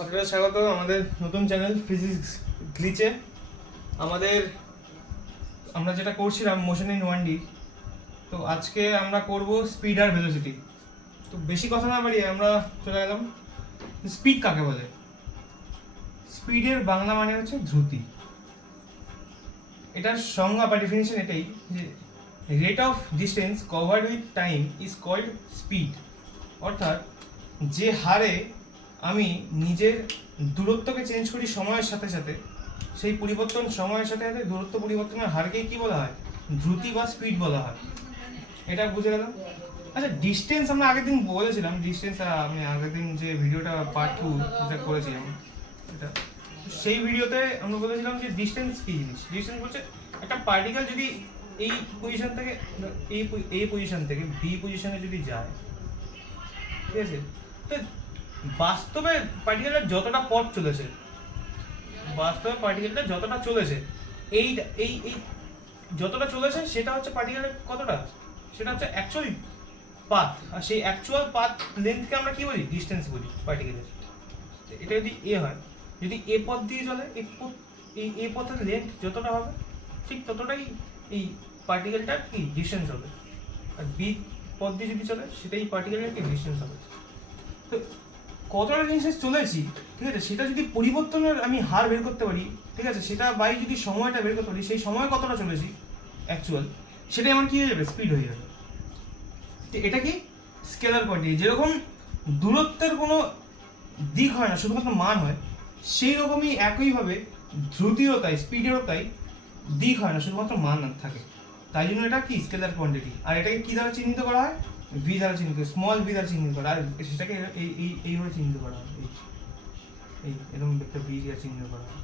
আপনাদের স্বাগত আমাদের নতুন চ্যানেল ফিজিক্স গ্লিচে। আমরা যেটা করছিলাম মোশন ইন 1D, তো আজকে আমরা করব স্পিড আর ভেলোসিটি। তো বেশি কথা না বাড়িয়ে আমরা চলে গেলাম স্পিড কাকে বলে। স্পিডের বাংলা মানে হচ্ছে দ্রুতি। এটার সংজ্ঞা বা ডেফিনিশন এটাই যে rate of distance covered with time is called speed. অর্থাৎ যে হারে আমি নিজের দূরত্বকে চেঞ্জ করি সময়ের সাথে সাথে, সেই পরিবর্তন সময়ের সাথে সাথে দূরত্ব পরিবর্তনের হারকে কি বলা হয়? দ্রুতি বা স্পিড বলা হয়। এটা বুঝে গেলাম। আচ্ছা, ডিস্টেন্স আমরা আগের দিন বলেছিলাম। ডিস্টেন্স আমি আগের দিন যে ভিডিওটা পার্ট 2 যেটা করেছিলাম, এটা সেই ভিডিওতে আমরা বলেছিলাম যে ডিস্টেন্স কি জিনিস। ডিস্টেন্স বলছে একটা পার্টিকেল যদি এই পজিশন থেকে এই পজিশন থেকে বি পজিশনে যদি যায়, ঠিক আছে, তো বাস্তবে পার্টিকেলটা যতটা পথ চলেছে, এই এই এই যতটা চলেছে সেটা হচ্ছে পার্টিকেলের কতটা, সেটা হচ্ছে অ্যাকচুয়ালি পাথ। আর সেই অ্যাকচুয়াল পাথ লেন্থকে আমরা কি বলি? ডিস্টেন্স বলি পার্টিকেলের। এটা যদি এ হয়, যদি এ পথ দিয়ে চলে, এই পথের লেন্থ যতটা হবে ঠিক ততটাই এই পার্টিকেলটার কি ডিস্টেন্স হবে। আর বি পথ দিয়ে যদি চলে সেটাই পার্টিকেলের কি ডিস্টেন্স হবে। তো কতটা ডিস্টেন্স চলেছি, ঠিক আছে, সেটা যদি পরিবর্তনের আমি হার বের করতে পারি, ঠিক আছে, সেটা বাই যদি সময়টা বের করতে পারি, সেই সময় কতটা চলেছি অ্যাকচুয়াল, সেটাই আমার কি হয়ে যাবে? স্পিড হয়ে যাবে। তো এটা কি স্কেলার কোয়ান্টিটি। যেরকম দূরত্বের কোনো দিক হয় না, শুধুমাত্র মান হয়, সেই রকমই একইভাবে দ্রুতিরও তাই, স্পিডেরও তাই দিক হয় না, শুধুমাত্র মান থাকে। তাই জন্য এটা কি স্কেলার কোয়ান্টিটি। আর এটাকে কি দ্বারা চিহ্নিত করা হয়? ভি দ্বারা চিহ্নিত, স্মল ভি দ্বারা চিহ্নিত করা। আর সেটাকে এইভাবে চিহ্নিত করা হয়, এই এরকম একটা ভি দ্বারা চিহ্নিত করা হয়।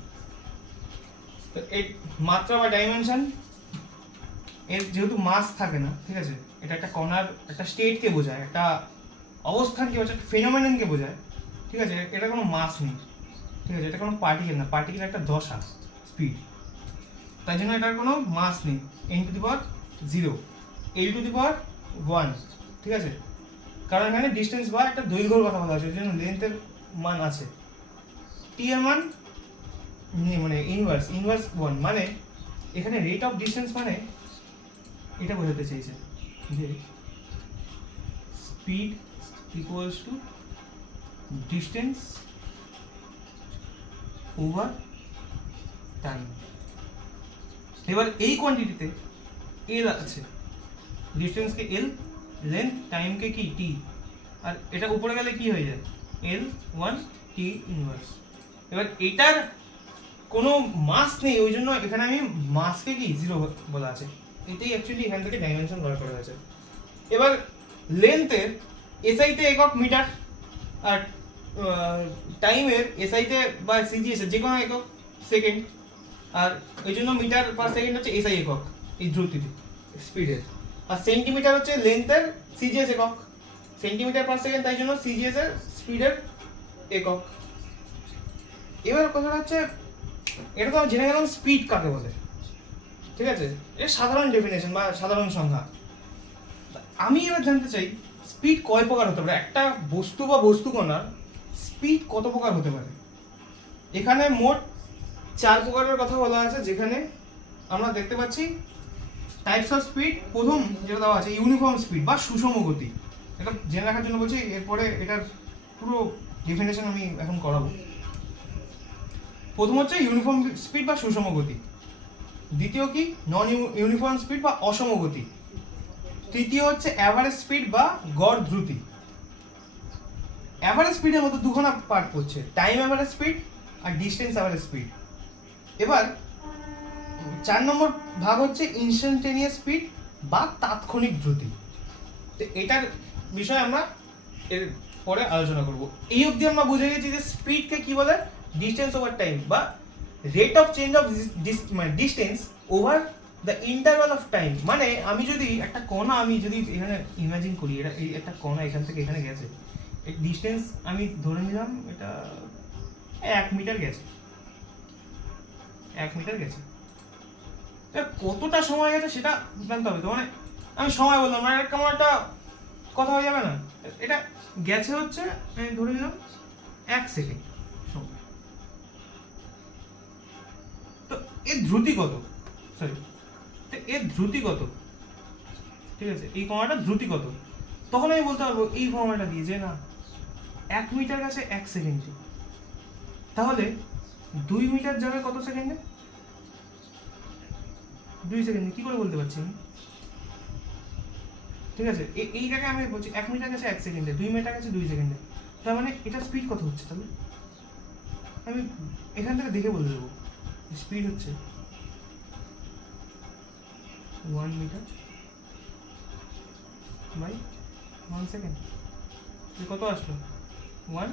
তো এই মাত্রা বা ডাইমেনশন, এর যেহেতু মাস থাকে না, ঠিক আছে, এটা একটা কণার একটা স্টেটকে বোঝায়, একটা অবস্থানকে বোঝায়, একটা ফেনোমেননকে বোঝায়, ঠিক আছে। এটা কোনো মাস নেই, ঠিক আছে, এটা কোনো পার্টিকেল না। পার্টিকেল একটা দশা, স্পিড, তাই জন্য এটার কোনো মাস নেই। n⁻0, l⁻1, ঠিক আছে। কারণ এখানে ডিস্টেন্স বা একটা দৈর্ঘ্যের কথা বলা হয়েছে, ওই জন্য লেন্থের মান আছে। টি এর মান মানে ইনভার্স 1, মানে এখানে রেট অফ ডিস্টেন্স মানে এটা বোঝাতে চাইছে যে speed equals to distance over time. এবার এই কোয়ান্টিটিতে এল আছে, ডিস্টেন্সকে এল, লেন্থ, টাইমকে কি টি, আর এটা উপরে গেলে কি হয়ে যায়? L1 T inverse. এবার এটার কোনো মাস নেই, ওই জন্য এখানে আমি মাসকে কি 0 বলা আছে। এটাই অ্যাকচুয়ালি এখান থেকে ডাইমেনশন বার করা হয়েছে। এবার লেন্থের এসআইতে একক মিটার, আর টাইমের এসআইতে বা সিজিএস যে কোনো একক সেকেন্ড, আর এই জন্য মিটার পার সেকেন্ড হচ্ছে এসআই একক এই দ্রুতিতে স্পিডের। আর সেন্টিমিটার হচ্ছে লেন্থের সিজিএস একক, সেন্টিমিটার পার সেকেন্ড, তাই জন্য সিজিএস এর স্পিডের একক। এবার কথাটা হচ্ছে, এটা তো জেনে গেলাম স্পিড কাকে বলে, ঠিক আছে, এটা সাধারণ ডেফিনেশন বা সাধারণ সংজ্ঞা। আমি এবার জানতে চাই স্পিড কয় প্রকার হতে পারে, একটা বস্তু বা বস্তুকণার স্পিড কত প্রকার হতে পারে। এখানে মোট 4 প্রকারের কথা বলা আছে, যেখানে আমরা দেখতে পাচ্ছি টাইপস অফ স্পিড। প্রথম যেটা দেওয়া আছে ইউনিফর্ম স্পিড বা সুষম গতি। এটা জেনে রাখার জন্য বলছি, এরপরে এটার পুরো ডেফিনেশন আমি এখন করাবো। প্রথম হচ্ছে ইউনিফর্ম স্পিড বা সুষম গতি। দ্বিতীয় কি নন ইউনিফর্ম স্পিড বা অসম গতি। তৃতীয় হচ্ছে অ্যাভারেজ স্পিড বা গড় দ্রুতি। অ্যাভারেজ স্পিডের মধ্যে দুখানা পার্ট পড়ছে, টাইম অ্যাভারেজ স্পিড আর ডিস্টেন্স অ্যাভারেজ স্পিড। এবার 4 নম্বর ভাগ হচ্ছে ইনস্ট্যান্টেনিয়াস স্পিড বা তাৎক্ষণিক দ্রুতি। তো এটার বিষয়ে আমরা এর পরে আলোচনা করব। এই অবধি আমরা বুঝে গেছি যে স্পিডকে কি বলে? ডিস্টেন্স ওভার টাইম বা rate of change of distance over the interval of time. মানে আমি যদি একটা কণা, আমি যদি এখানে ইমাজিন করি, এটা এই একটা কণা এখান থেকে এখানে গেছে, এই ডিস্টেন্স আমি ধরে নিলাম এটা 1 মিটার গেছে, 1 মিটার গেছে। কতটা সময় গেছে সেটা জানতে হবে। তো মানে আমি সময় বললাম না, এটা কেমন একটা কথা হয়ে যাবে না? এটা গেছে হচ্ছে ধরে নিলাম 1 সেকেন্ড তো এর ধ্রুতি কত, সরি এর ধ্রুতি কত, ঠিক আছে, এই কণাটা ধ্রুতি কত, তখন আমি বলতে পারবো এই ফর্মুলাটা দিয়ে যে না 1 মিটার গেছে 1 সেকেন্ডে, তাহলে 2 মিটার যাবে কত সেকেন্ডে, 2 সেকেন্ডে। কি করে বলতে পারছি আমি, ঠিক আছে, এইটাকে আমি বলছি 1 মিটার গেছে 1 সেকেন্ডে, 2 মিটার গেছে 2 সেকেন্ডে, তার মানে এটা স্পিড কত হচ্ছে, তাহলে আমি এখান থেকে দেখে বলে দেবো স্পিড হচ্ছে 1 মিটার বাই 1 সেকেন্ড, কত আসলো 1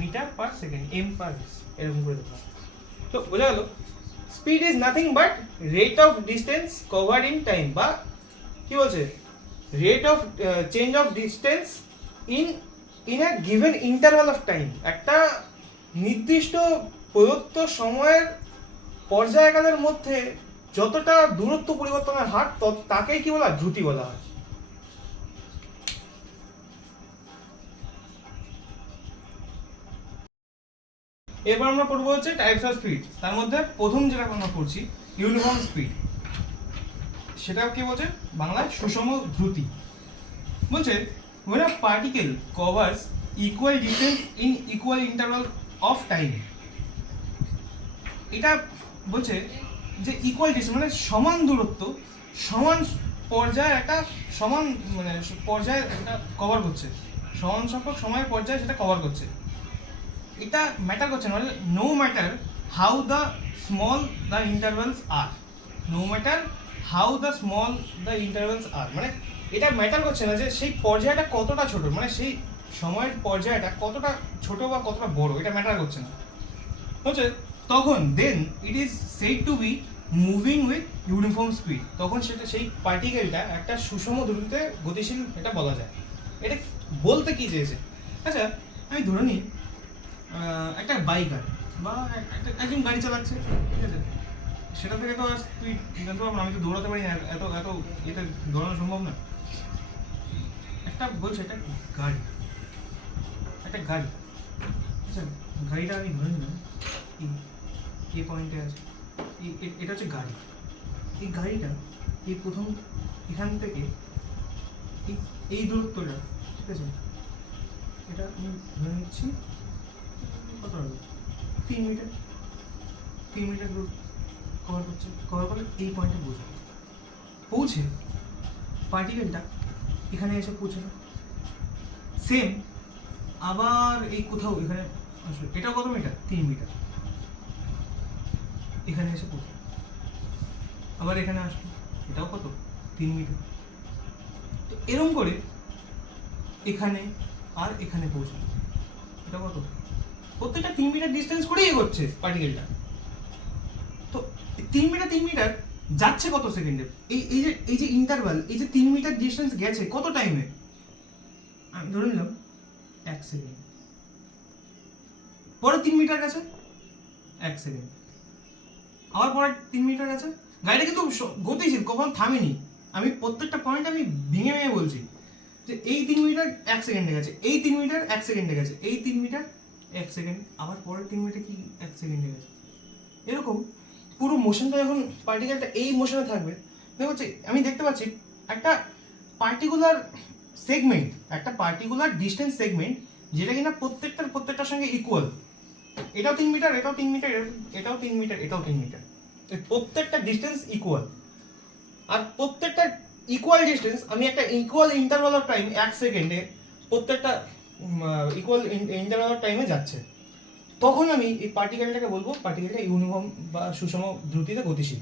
metre per second, m per এরকম করে দেবো। তো বোঝা গেল speed is nothing but rate of distance covered in time, বা কি বলছে rate of change of distance in in a given interval of time, একটা নির্দিষ্ট প্রদত্ত সময়ের পর্যায়কালের মধ্যে যতটা দূরত্ব পরিবর্তনের হার তাকেই কি বলা, দ্রুতি বলা হয়। এরপর আমরা পড়বো হচ্ছে টাইপস অফ স্পিড, তার মধ্যে প্রথম যেটা আমরা পড়ছি ইউনিফর্ম স্পিড, সেটা কি বলছে বাংলায় সুষম দ্রুতি। বলছে when a particle covers equal distance in equal interval of time, এটা বলছে যে ইকুয়াল ডিস্টেন্স মানে সমান দূরত্ব সমান পর্যায়ে একটা সমান মানে পর্যায়ে একটা কভার করছে, সমান সংখ্যক সময়ের পর্যায়ে সেটা কভার করছে, এটা ম্যাটার করছে না, মানে no matter how the small the intervals are, no matter how the small the intervals are, মানে এটা ম্যাটার করছে না যে সেই পর্যায়টা কতটা ছোট, মানে সেই সময়ের পর্যায়টা কতটা ছোট বা কতটা বড়, এটা ম্যাটার করছে না, হচ্ছে তখন then it is said to be moving with uniform speed, তখন সেটা সেই পার্টিকেলটা একটা সুষম দ্রুতিতে গতিশীল এটা বলা যায়। এটা বলতে কি চেয়েছে, আচ্ছা আমি ধরে নিই একটা বাইকার বা একজন গাড়ি চালাচ্ছে, ঠিক আছে, সেটা থেকে তো আর তুই জানতে পারবো না, আমি তো দৌড়াতে পারি না, এত এত এটা দৌড়ানো সম্ভব না, একটা বলছে একটা গাড়ি, একটা গাড়ি, আচ্ছা গাড়িটা আমি ধরে নিলাম এই পয়েন্টে আছে, এটা হচ্ছে গাড়ি, এই গাড়িটা এই প্রথম এখান থেকে এই দূরত্বটা, ঠিক আছে, এটা আমি ধরে নিচ্ছি কত হবে 3 মিটার, 3 মিটার দূর কভার করছে, কভার করলে এই পয়েন্টে পৌঁছে পার্টিকেলটা এখানে এসে পৌঁছালো, সেম আবার এই কোথাও এখানে আসবে, এটা কত মিটার 3 মিটার, এখানে এসে পৌঁছে আবার এখানে আসবে, এটাও কত 3 মিটার, তো এরকম করে এখানে আর এখানে পৌঁছালো, এটা কত, প্রত্যেকটা 3 মিটার ডিস্টেন্স করেই এগোচ্ছে পার্টিকেলটা, তো 3 মিটার 3 মিটার যাচ্ছে কত সেকেন্ডে, এই যে ইন্টারভাল, এই যে 3 মিটার ডিস্টেন্স গেছে কত টাইমে, আমি ধরে নিলাম 1 সেকেন্ড, পরে 3 মিটার গেছে 1 সেকেন্ড, আবার পরে 3 মিটার গেছে, গাড়িটা কিন্তু গতিশীল কখন থামেনি, আমি প্রত্যেকটা পয়েন্ট আমি ভেঙে ভেঙে বলছি যে এই 3 মিটার 1 সেকেন্ডে গেছে, এই 3 মিটার 1 সেকেন্ডে গেছে, এই 3 মিটার 1 সেকেন্ড, আবার পরের 3 মিটার কি 1 সেকেন্ডে গেছে, এরকম পুরো মোশনটা যখন পার্টিকেলটা এই মোশনে থাকবে, দেখো আমি দেখতে পাচ্ছি একটা পার্টিকুলার সেগমেন্ট, একটা পার্টিকুলার ডিস্টেন্স সেগমেন্ট, যেটা কিনা প্রত্যেকটার সঙ্গে ইকুয়াল, এটাও 3 মিটার, এটাও 3 মিটার, এটাও 3 মিটার, এটাও 3 মিটার, প্রত্যেকটা ডিস্টেন্স ইকুয়াল, আর প্রত্যেকটা ইকুয়াল ডিস্টেন্স আমি একটা ইকুয়াল ইন্টারভাল অফ টাইম 1 সেকেন্ডে প্রত্যেকটা ইকুয়াল ইন্টারভাল অফ টাইমে যাচ্ছে, তখন আমি এই পার্টিকেলটাকে বলবো পার্টিকেলটা ইউনিফর্ম বা সুষম দ্রুতিতে গতিশীল।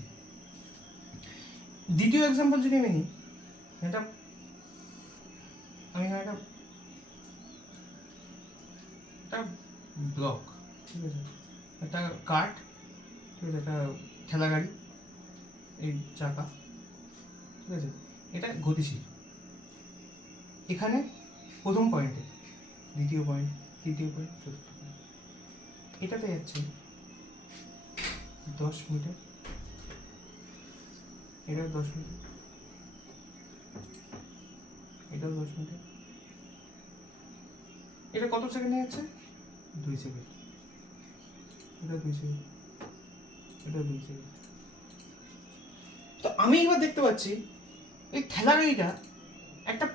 দ্বিতীয় এক্সাম্পল যদি আমি নিই, এটা আমি একটা ব্লক, ঠিক আছে, একটা কাঠ, ঠিক আছে, একটা ঠেলা গাড়ি, এই চাকা, ঠিক আছে, এটা গতিশীল, এখানে প্রথম পয়েন্টে, দ্বিতীয় পয়েন্ট, তৃতীয় পয়েন্ট, চতুর্থ পয়েন্ট, এটাতে যাচ্ছে 10 মিটার, এটাও 10 মিটার, এটাও 10 মিটার, এটা কত সেকেন্ডে যাচ্ছে 2 সেকেন্ড, এটা 2 সেকেন্ড, এটা 2 সেকেন্ড। তো আমি এবার দেখতে পাচ্ছি এই থ্যালারিটা একটা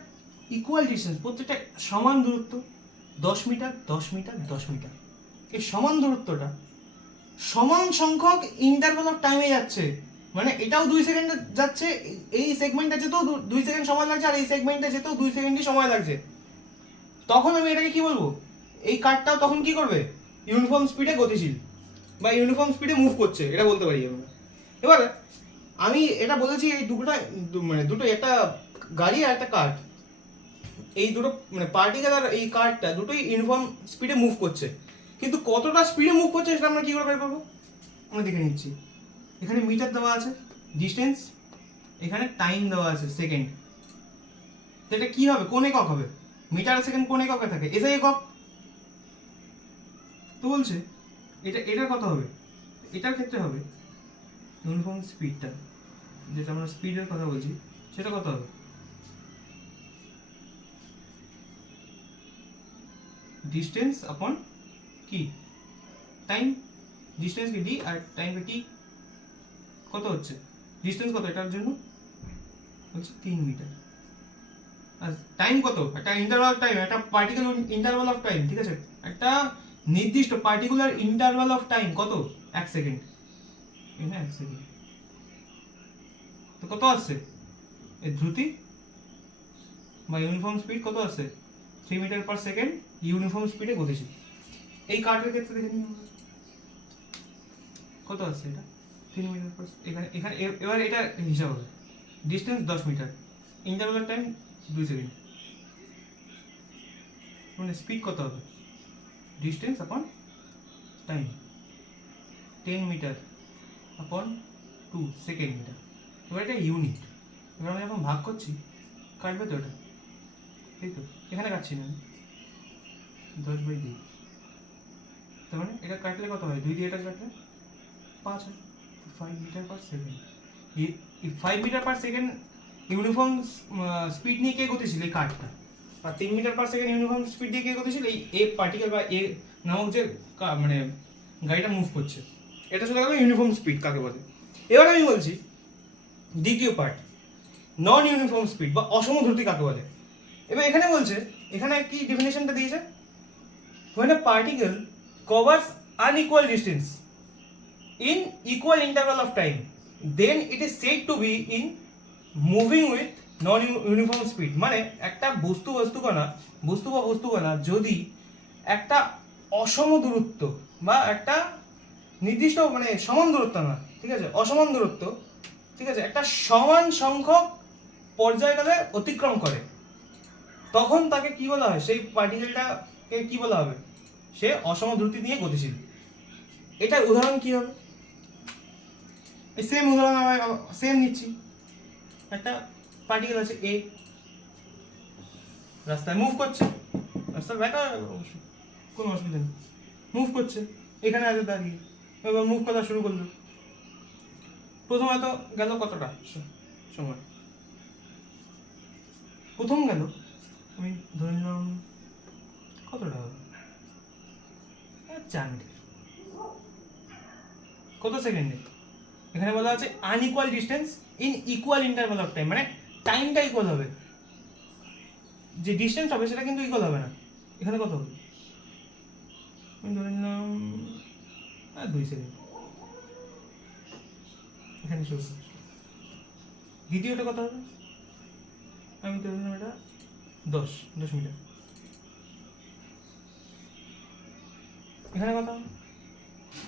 ইকুয়াল ডিস্টেন্স, প্রত্যেকটা সমান দূরত্ব, 10 মিটার 10 মিটার 10 মিটার। এই সমান দূরত্বটা সমান সংখ্যক ইন্টারভাল অফ টাইমে যাচ্ছে, মানে এটাও 2 সেকেন্ড যাচ্ছে, এই সেগমেন্টে যেতেও 2 সেকেন্ড সময় লাগছে, আর এই সেগমেন্টে যেতেও 2 সেকেন্ডই সময় লাগছে। তখন আমি এটাকে কি বলবো, এই কারটাও তখন কি করবে, ইউনিফর্ম স্পিডে গতিশীল বা ইউনিফর্ম স্পিডে মুভ করছে, এটা বলতে পারি আমরা। এবার আমি এটা বলেছি এই মানে দুটো, একটা গাড়ি আর একটা কার, এই দুটো মানে পার্টিকেল আর এই কারটা দুটোই ইউনিফর্ম স্পিডে মুভ করছে, কিন্তু কতটা স্পিডে মুভ করছে সেটা আমরা কি করে বের করবো, আমরা দেখে নিচ্ছি। এখানে মিটার দেওয়া আছে ডিস্টেন্স, এখানে টাইম দেওয়া আছে সেকেন্ড। তো এটা কি হবে, কোন একক হবে, মিটার আর সেকেন্ড কোন এককে থাকে, এসআই একক। তো বলছে এটার কত হবে, এটার ক্ষেত্রে হবে ইউনিফর্ম স্পিডটা, যেটা আমরা স্পিডের কথা বলছি সেটা কত হবে, ডিস্টেন্স আপন কি টাইম, ডিস্টেন্স কে ডি আর টাইম কে টি, কত হচ্ছে ডিস্টেন্স কত এটার জন্য হচ্ছে 3 মিটার, আর টাইম কত, একটা ইন্টারভাল টাইম, একটা পার্টিকুলার ইন্টারভাল অফ টাইম, ঠিক আছে, একটা নির্দিষ্ট পার্টিকুলার ইন্টারভাল অফ টাইম কত 1 সেকেন্ড, হ্যাঁ 1 সেকেন্ড। তো কত আসছে এই দ্রুতি বা ইউনিফর্ম স্পিড কত আছে 3 মিটার পার সেকেন্ড, ইউনিফর্ম স্পিডে গতিশীল। এই কার্টের ক্ষেত্রে দেখে নিই কত আছে, এটা 3 মিটার পার, এখানে এখানে এবার এটা হিসাব হবে, distance 10 metre, interval time 2 second, মানে স্পিড কত হবে, ডিস্টেন্স আপন টাইম 10 মিটার আপন 2 সেকেন্ড মিটার। এবার এটা ইউনিট, এবার আমি যখন ভাগ করছি কাটবে তো এটা, এই তো এখানে কাটছি না 10/2, তার মানে এটা কাটলে কত হয়, 2 দিয়ে এটা কাটলে 5 হয়, 5 মিটার পার সেকেন্ড। এই 5 metre per second uniform speed নিয়ে কে গতিশীল, এই কাঠটা, আর 3 metre per second uniform speed দিয়ে কে গতিশীল, এই এ পার্টিকেল বা এ নামক যে মানে গাড়িটা মুভ করছে। এটা চলে গেল ইউনিফর্ম স্পিড কাকে বলে। এবার আমি বলছি দ্বিতীয় পার্ট, নন ইউনিফর্ম স্পিড বা অসম দ্রুতি কাকে বলে। এবার এখানে বলছে, এখানে কি ডেফিনেশনটা দিয়েছে, when a particle covers unequal distance in equal interval of time then it is said to be in moving with non uniform speed। মানে একটা বস্তুকণা যদি একটা অসম দূরত্ব বা একটা নির্দিষ্ট মানে সমান দূরত্ব না, ঠিক আছে, অসমান দূরত্ব, ঠিক আছে, একটা সমান সংখ্যক পর্যায়কালে অতিক্রম করে, তখন তাকে কি বলা হয়, সেই পার্টিকেলটাকে কি বলা হবে, সে অসম দ্রুতি নিয়ে গতিশীল। এটার উদাহরণ কি হবে, এই সেম উদাহরণ আমরা সেম নিচ্ছি, একটা পার্টিকেল আছে এ, রাস্তায় মুভ করছে, রাস্তার ব্যাটা কোনো অসুবিধা নেই, মুভ করছে, এখানে আছে দাঁড়িয়ে, এবার মুভ করা শুরু করলো। প্রথমে তো গেল কতটা সময়, প্রথম গেল আমি ধরে নিলাম কতটা হবে 4 মিটার, কত সেকেন্ডে, এখানে বলা আছে unequal distance in equal interval of time, মানে টাইমটা ইকুয়াল হবে, যে ডিস্টেন্স হবে সেটা কিন্তু ইকুয়াল হবে না। এখানে কত হবে, আমি ধরে নিলাম 2 সেকেন্ড, এখানে শুরু। দ্বিতীয়টা কত হবে, আমি ধরে নিলাম এটা 10 মিটার, এখানে কত,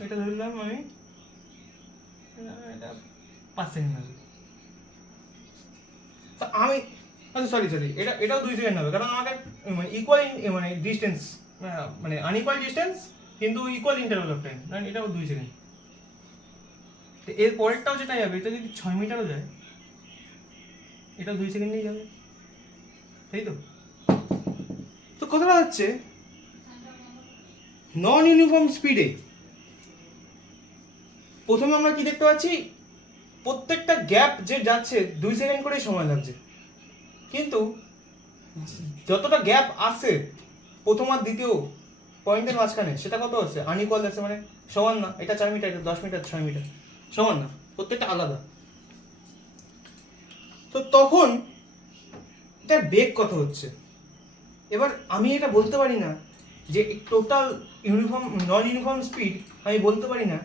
এটা ধরে নিলাম আমি এটা 5 সেকেন্ড হবে। তো আমি আচ্ছা সরি এটাও 2 সেকেন্ড হবে, কারণ আমাকে মানে ইকুয়াল মানে ডিস্টেন্স মানে আনইকুয়াল ডিস্টেন্স কিন্তু ইকুয়াল ইন্টারভাল অফ টাইম, কারণ এটাও 2 সেকেন্ড। তো এর পরেরটাও যেটা যাবে, এটা যদি 6 মিটারও যায় এটাও 2 সেকেন্ডেই যাবে, তাই তো। তো কথাটা হচ্ছে নন ইউনিফর্ম স্পিডে প্রথমে আমরা কি দেখতে পাচ্ছি, প্রত্যেকটা গ্যাপ যে যাচ্ছে 2 সেকেন্ড করেই সময় লাগছে, কিন্তু যতটা গ্যাপ আসে প্রথম আর দ্বিতীয় পয়েন্টের মাঝখানে সেটা কত হচ্ছে আনইকুয়াল আছে, মানে সমান না, এটা 4 মিটার, এটা 10 মিটার, 6 মিটার, সমান না, প্রত্যেকটা আলাদা। তো তখন এটার বেগ কত হচ্ছে? এবার আমি এটা বলতে পারি না যে টোটাল ইউনিফর্ম নন ইউনিফর্ম স্পিড, আমি বলতে পারি না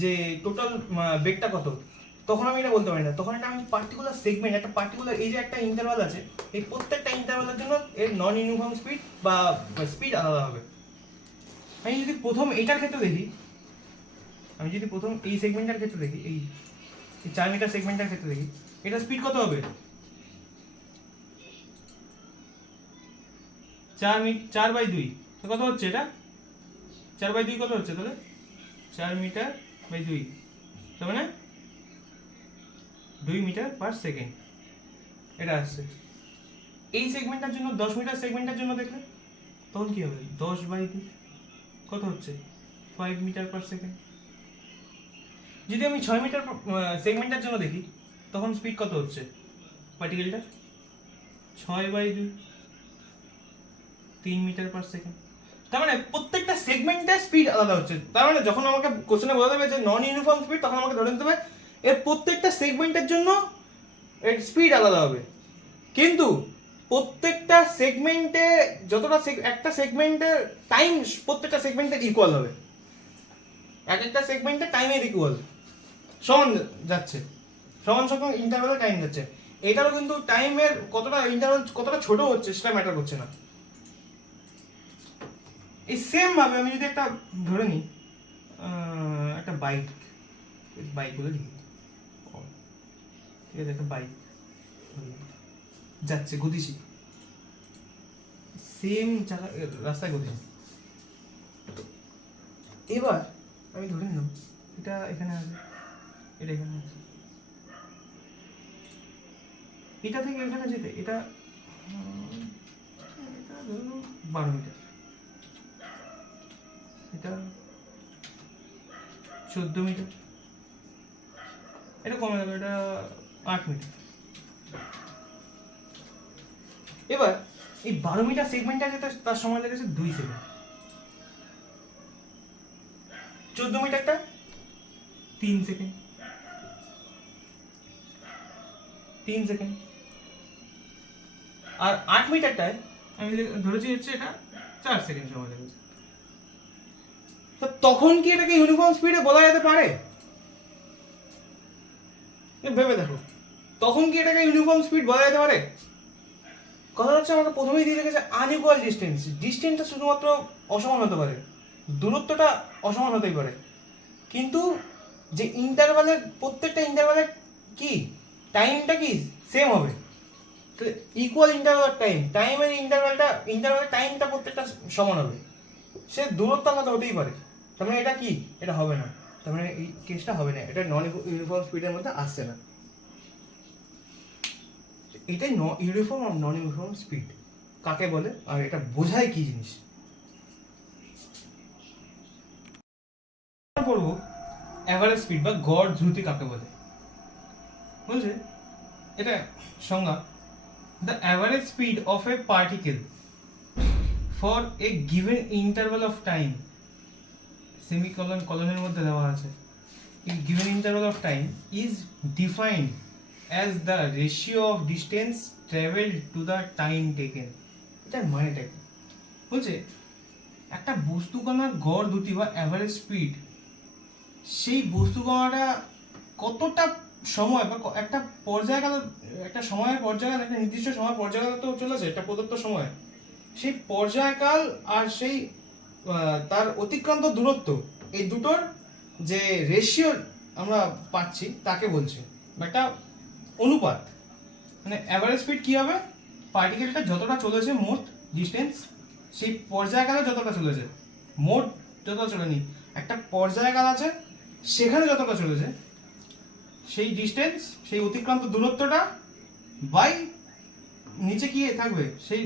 যে টোটাল বেগটা কত, তখন আমি এটা বলতে পারি না। তখন এটা আমি পার্টিকুলার সেগমেন্ট, একটা পার্টিকুলার এই যে একটা ইন্টারভাল আছে, এই প্রত্যেকটা ইন্টারভালের জন্য এর নন ইউনিফর্ম স্পিড বা স্পিড আলাদা হবে। আমি যদি প্রথম এইটার ক্ষেত্রে দেখি, আমি যদি প্রথম এই সেগমেন্টটার ক্ষেত্রে দেখি, এই 4 মিটার সেগমেন্টটার ক্ষেত্রে দেখি, এটা স্পিড কত হবে? 4/2 তো কত হচ্ছে এটা? 4/2 কত হচ্ছে তাহলে? 4 মিটার বাই 2, তার মানে 2 মিটার পার সেকেন্ড এটা আসছে। এই সেগমেন্টটার জন্য 10 মিটার সেগমেন্টের জন্য দেখলে তখন কি হবে? 10/2 কত হচ্ছে? 5 মিটার পার সেকেন্ড। যদি আমি 6 মিটার সেগমেন্টের জন্য দেখি, তখন স্পিড কত হচ্ছে পার্টিকেলটা? 6/2 3 মিটার পার সেকেন্ড। তার মানে প্রত্যেকটা সেগমেন্টের স্পিড আলাদা হচ্ছে। তার মানে যখন আমাকে কোশ্চেনে বলা যাবে যে নন ইউনিফর্ম স্পিড, তখন আমাকে ধরে নিতে হবে এর প্রত্যেকটা সেগমেন্টের জন্য এর স্পিড আলাদা হবে। কিন্তু প্রত্যেকটা সেগমেন্টে যতটা একটা সেগমেন্টের টাইম প্রত্যেকটা সেগমেন্টের ইকুয়াল হবে, এক একটা সেগমেন্টের টাইমের ইকুয়াল সমান যাচ্ছে, সমান সমান ইন্টারভ্যালে টাইম যাচ্ছে। এটারও কিন্তু টাইমের কতটা ইন্টারভ্যাল কতটা ছোট হচ্ছে সেটা ম্যাটার করছে না। এই সেম ভাবে আমি যদি একটা ধরে নিই, একটা বাইক বলে লিখি, ঠিক আছে, একটা বাইক যাচ্ছে গতিশীল, সেম রাস্তায় গতিশীল। এবার আমি ধরে নিলাম এটা এখানে আছে, এটা এখানে আছে, এটা থেকে এখানে যেতে এটা 12 মিটার, এটা 14 মিটার, এটা কমে গেল, এটা 8 মিটার। এবার এই 12 মিটার সেগমেন্টটা যেতে তার সময় লেগেছে 2 সেকেন্ড, 14 মিটারটা 3 সেকেন্ড, 3 সেকেন্ড, আর 8 মিটারটায় আমি ধরেছি হচ্ছে এটা 4 সেকেন্ড সময় লেগেছে। তো তখন কি এটাকে ইউনিফর্ম স্পিডে বলা যেতে পারে? ভেবে দেখো, তখন কি এটাকে ইউনিফর্ম স্পিড বলা যেতে পারে? কথা হচ্ছে আমাকে প্রথমেই দিয়ে রেখেছে আনইকুয়াল ডিস্টেন্স। ডিস্টেন্সটা শুধুমাত্র অসমান হতে পারে, দূরত্বটা অসমান হতেই পারে, কিন্তু যে ইন্টারভালের প্রত্যেকটা ইন্টারভালের কি টাইমটা কি সেম হবে। ইকুয়াল ইন্টারভাল টাইমের ইন্টারভালের টাইমটা প্রত্যেকটা সমান হবে, সে দূরত্ব আলাদা হতেই পারে। তার মানে এটা কি? এটা হবে না, তার মানে এই কেসটা হবে না, এটা নন ইউনিফর্ম স্পিডের মধ্যে আসছে না। এটাই ইউনিফর্ম আর নন ইউনিফর্ম স্পিড কাকে বলে, আর এটা বোঝায় কি জিনিস পড়বো। অ্যাভারেজ স্পিড বা গড় দ্রুতি কাকে বলে বলছে, এটা সংজ্ঞা: the average speed of a particle for a given interval of time, semicolon কলনের মধ্যে দেওয়া আছে, a given interval of time is defined as the ratio of distance traveled to the time taken. এটার মানেটা কি বলছে? একটা বস্তুকণার গড় দ্রুতি বা অ্যাভারেজ স্পিড, সেই বস্তুকণাটা কতটা সময় বা একটা পর্যায়কাল, একটা সময়ের পর্যায়কাল, একটা নির্দিষ্ট সময় পর্যায়কাল তো চলেছে একটা প্রদত্ত সময়, সেই পর্যায়কাল আর সেই তার অতিক্রান্ত দূরত্ব, এই দুটোর যে রেশিও আমরা পাচ্ছি তাকে বলছি একটা অনুপাত। মানে অ্যাভারেজ স্পিড কি হবে? পার্টিকেলটা যতটা চলেছে মোট ডিস্টেন্স, সেই পর্যায়কালে যতটা চলেছে, মোট যতটা চলেনি, একটা পর্যায়কাল আছে সেখানে যতটা চলেছে, সেই ডিস্টেন্স, সেই অতিক্রান্ত দূরত্বটা বাই নিচে কি থাকবে, সেই